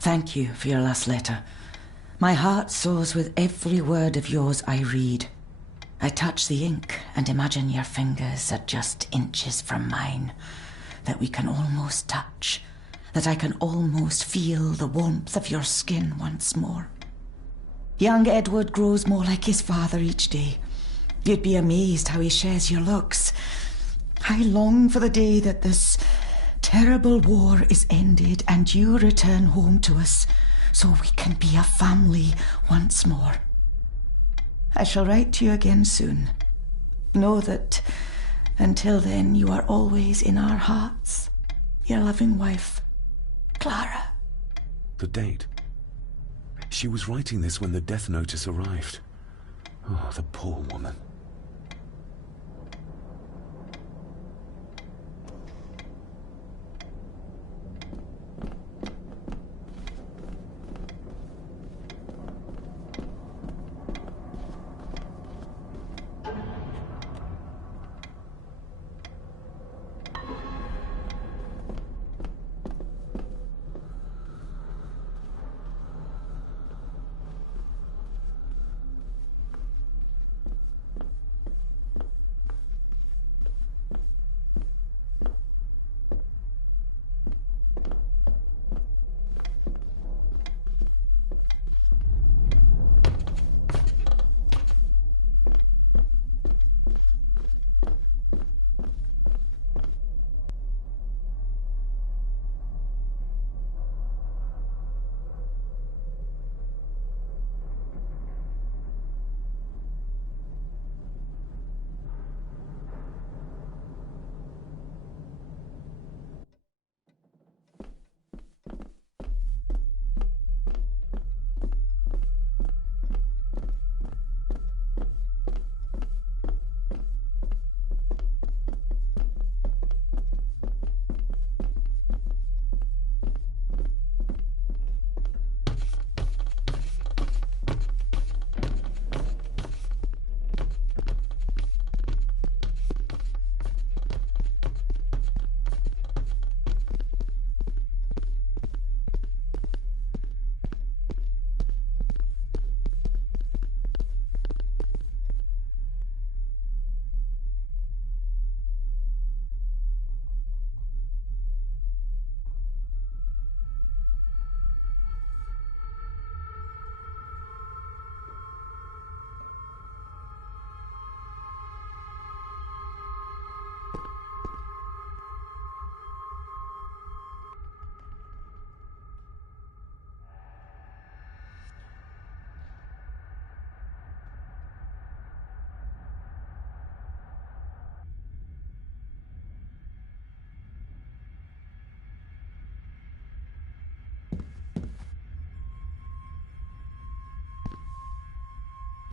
Thank you for your last letter. My heart soars with every word of yours I read. I touch the ink and imagine your fingers are just inches from mine, that we can almost touch, that I can almost feel the warmth of your skin once more. Young Edward grows more like his father each day. You'd be amazed how he shares your looks. I long for the day that this terrible war is ended and you return home to us so we can be a family once more. I shall write to you again soon. Know that until then you are always in our hearts. Your loving wife, Clara. The date. She was writing this when the death notice arrived. Oh, the poor woman.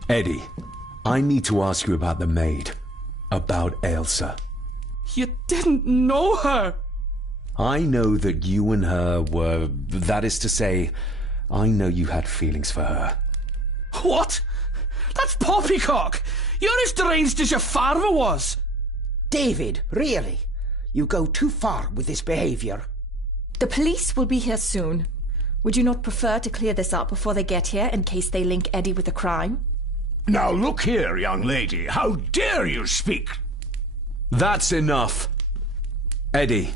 Eddie, I need to ask you about the maid. About Ailsa. You didn't know her! I know that you and her were... That is to say, I know you had feelings for her. What? That's poppycock! You're as deranged as your father was! David, really? You go too far with this behaviour. The police will be here soon. Would you not prefer to clear this up before they get here in case they link Eddie with the crime? Now look here, young lady. How dare you speak? That's enough. Eddie.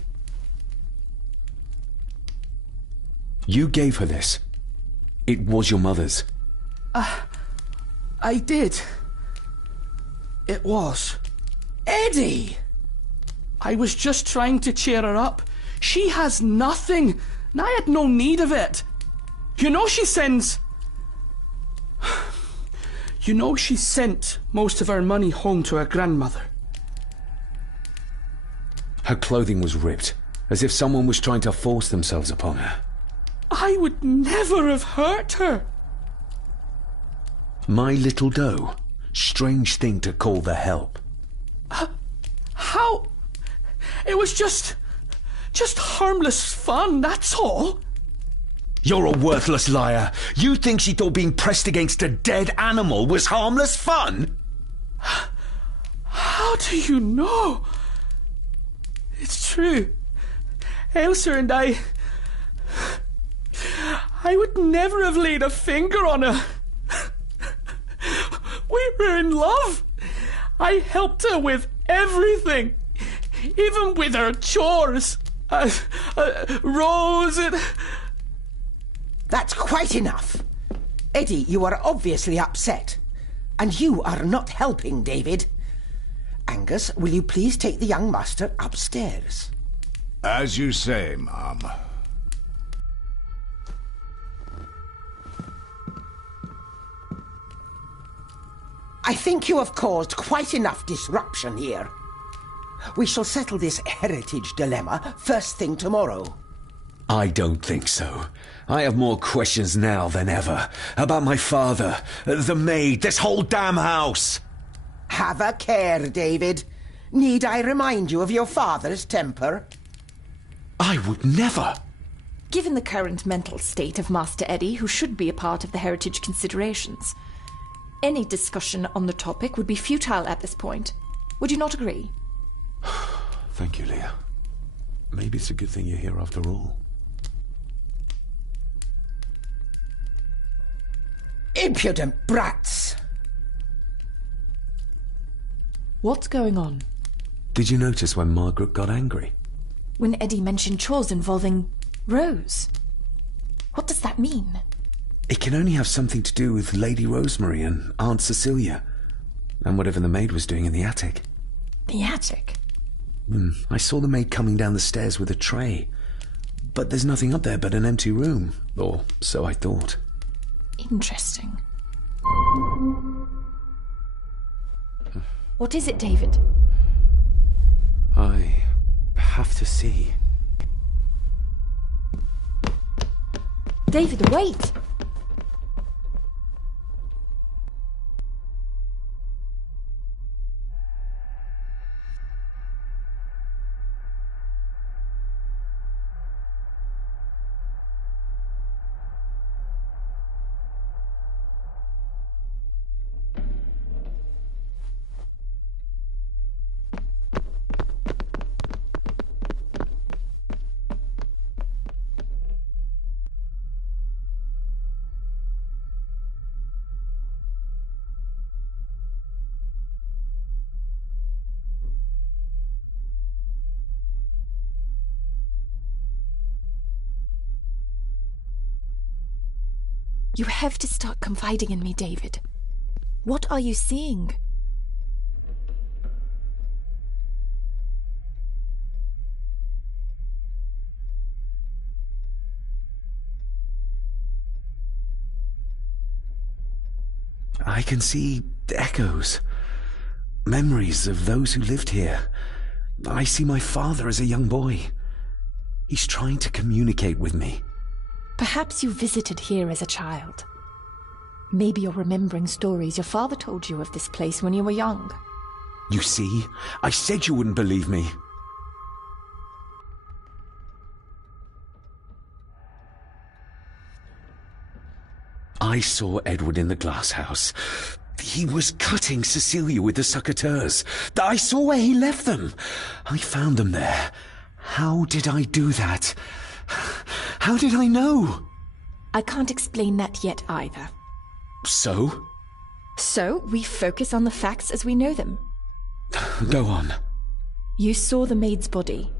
You gave her this. It was your mother's. I did. It was. Eddie! I was just trying to cheer her up. She has nothing, and I had no need of it. You know she sends most of her money home to her grandmother. Her clothing was ripped, as if someone was trying to force themselves upon her. I would never have hurt her. My little doe. Strange thing to call the help. How? It was just harmless fun, that's all. You're a worthless liar. You think she thought being pressed against a dead animal was harmless fun? How do you know? It's true. Elsa and I would never have laid a finger on her. We were in love. I helped her with everything, even with her chores. Rose and... That's quite enough. Eddie, you are obviously upset. And you are not helping, David. Angus, will you please take the young master upstairs? As you say, Ma'am. I think you have caused quite enough disruption here. We shall settle this heritage dilemma first thing tomorrow. I don't think so. I have more questions now than ever. About my father, the maid, this whole damn house. Have a care, David. Need I remind you of your father's temper? I would never. Given the current mental state of Master Eddie, who should be a part of the heritage considerations, any discussion on the topic would be futile at this point. Would you not agree? Thank you, Leah. Maybe it's a good thing you're here after all. Impudent brats! What's going on? Did you notice when Margaret got angry? When Eddie mentioned chores involving Rose. What does that mean? It can only have something to do with Lady Rosemary and Aunt Cecilia, and whatever the maid was doing in the attic. The attic? I saw the maid coming down the stairs with a tray, but there's nothing up there but an empty room, or so I thought. Interesting. What is it, David? I have to see. David, wait! You have to start confiding in me, David. What are you seeing? I can see echoes, memories of those who lived here. I see my father as a young boy. He's trying to communicate with me. Perhaps you visited here as a child. Maybe you're remembering stories your father told you of this place when you were young. You see? I said you wouldn't believe me. I saw Edward in the glass house. He was cutting Cecilia with the succotaurs. I saw where he left them. I found them there. How did I do that? How did I know? I can't explain that yet either. So? So, we focus on the facts as we know them. Go on. You saw the maid's body.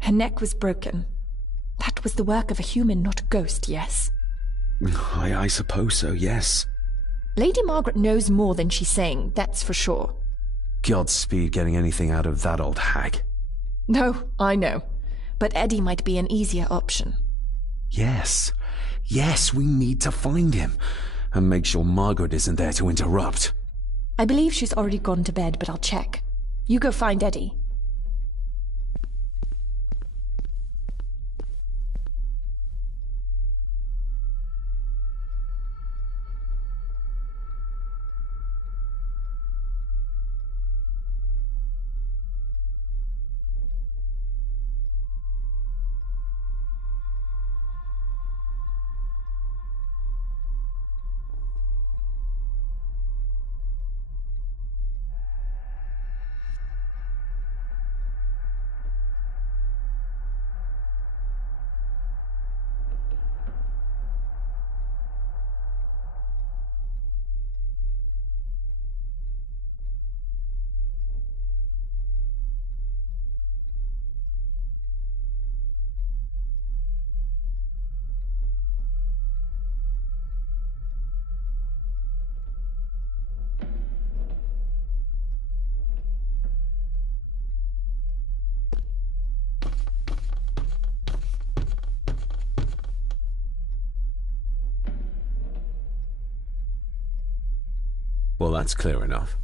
Her neck was broken. That was the work of a human, not a ghost, yes? I suppose so, yes. Lady Margaret knows more than she's saying, that's for sure. Godspeed getting anything out of that old hag. No, I know. But Eddie might be an easier option. Yes. Yes, we need to find him. And make sure Margaret isn't there to interrupt. I believe she's already gone to bed, but I'll check. You go find Eddie. Well, that's clear enough.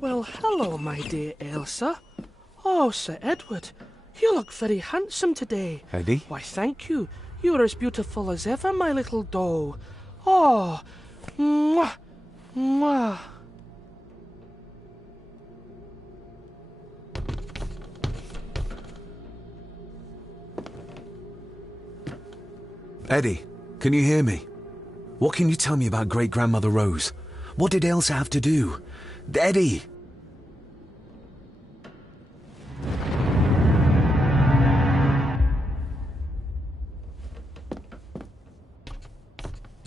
Well, hello, my dear Elsa. Oh, Sir Edward, you look very handsome today. Eddie? Why, thank you. You are as beautiful as ever, my little doll. Oh, mwah, mwah. Eddie, can you hear me? What can you tell me about Great-Grandmother Rose? What did Elsa have to do? Eddie!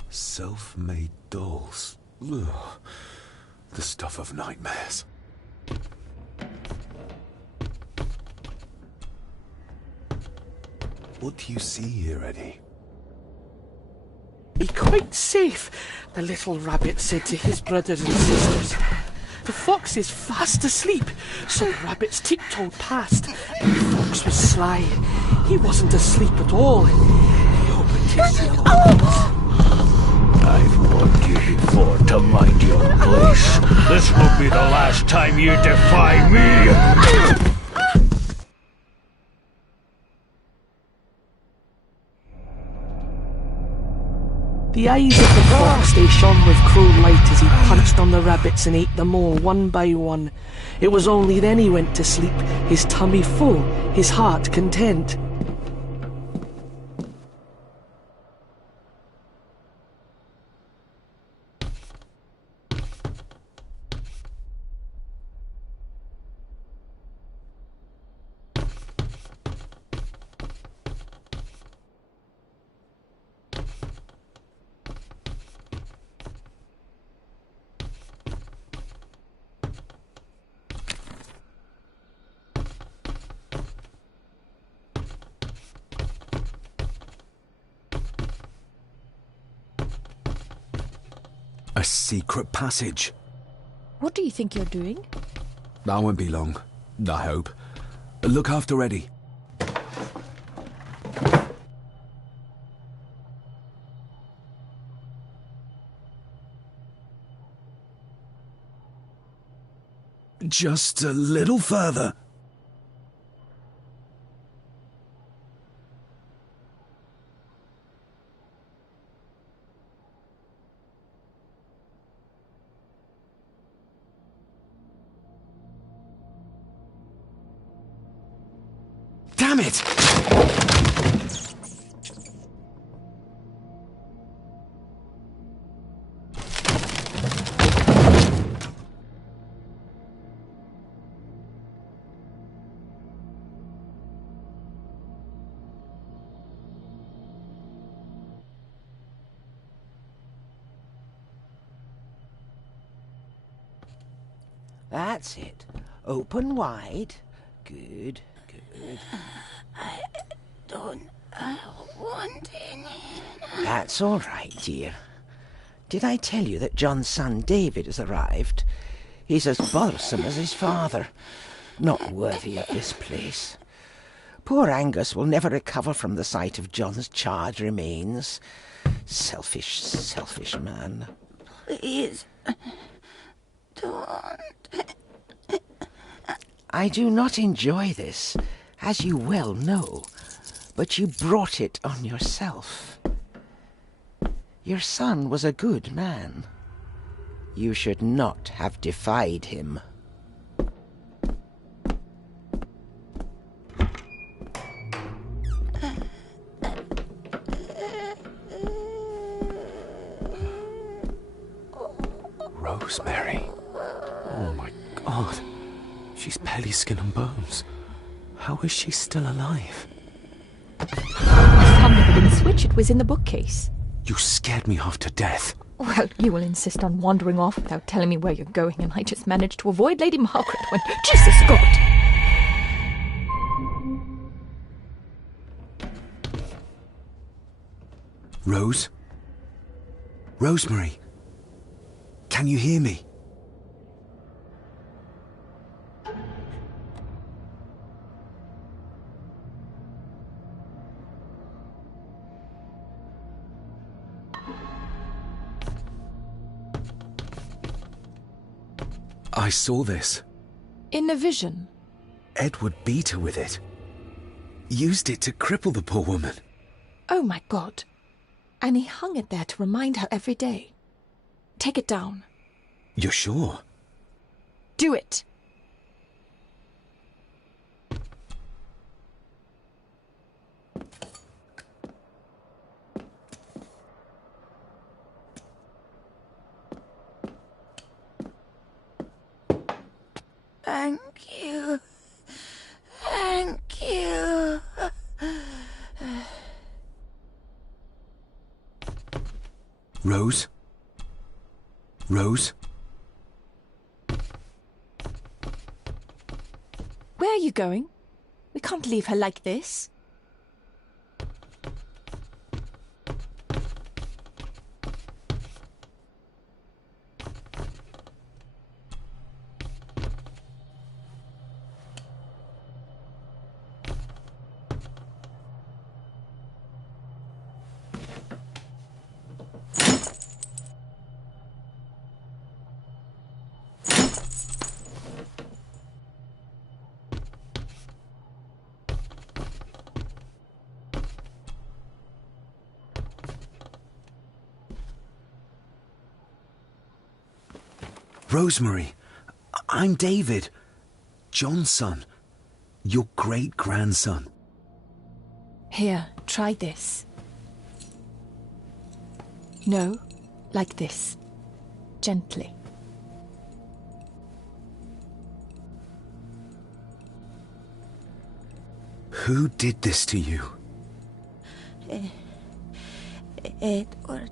Self-made dolls. Ugh. The stuff of nightmares. What do you see here, Eddie? Be quite safe, the little rabbit said to his brothers and sisters. The fox is fast asleep, so the rabbits tiptoed past, and the fox was sly. He wasn't asleep at all. He opened his yellow eyes. I've warned you before to mind your place. This will be the last time you defy me! The eyes of the fox, they shone with cruel light as he punched on the rabbits and ate them all one by one. It was only then he went to sleep, his tummy full, his heart content. A secret passage. What do you think you're doing? I won't be long, I hope. Look after Eddie. Just a little further. Damn it! That's it. Open wide. Good, good. I don't want any. That's all right, dear. Did I tell you that John's son David has arrived? He's as bothersome as his father. Not worthy of this place. Poor Angus will never recover from the sight of John's charred remains. Selfish, selfish man. Please, don't. I do not enjoy this, as you well know, but you brought it on yourself. Your son was a good man. You should not have defied him. Rosemary. Oh my God. She's barely skin and bones. How is she still alive? Some never didn't switch. It was in the bookcase. You scared me half to death. Well, you will insist on wandering off without telling me where you're going, and I just managed to avoid Lady Margaret when... Jesus God! Rose? Rosemary? Can you hear me? I saw this. In a vision? Edward beat her with it. Used it to cripple the poor woman. Oh my God. And he hung it there to remind her every day. Take it down. You're sure? Do it. Thank you. Thank you. Rose? Rose? Where are you going? We can't leave her like this. Rosemary, I'm David, John's son, your great-grandson. Here, try this. No, like this. Gently. Who did this to you? Edward.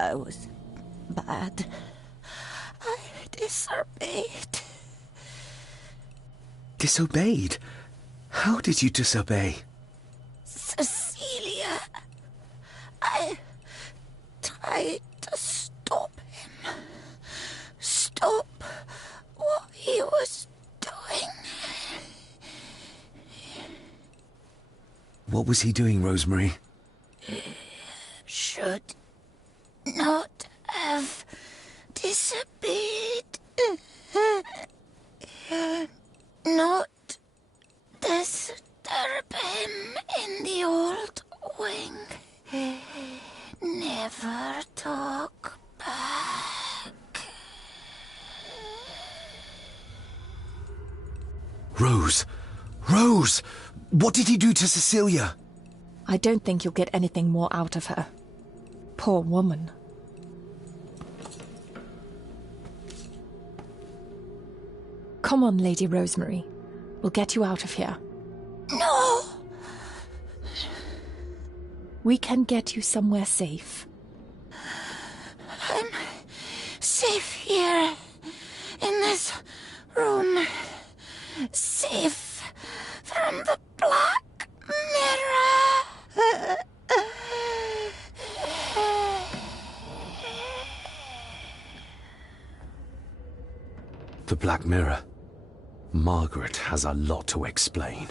I was bad. I disobeyed. Disobeyed? How did you disobey? Cecilia. I tried to stop him. Stop what he was doing. What was he doing, Rosemary? Should not have disobeyed. Not disturb him in the old wing. Never talk back. Rose! Rose! Rose! What did he do to Cecilia? I don't think you'll get anything more out of her. Poor woman. Come on, Lady Rosemary. We'll get you out of here. No! We can get you somewhere safe. I'm safe here, in this room. Safe from the Black Mirror. The Black Mirror. Margaret has a lot to explain.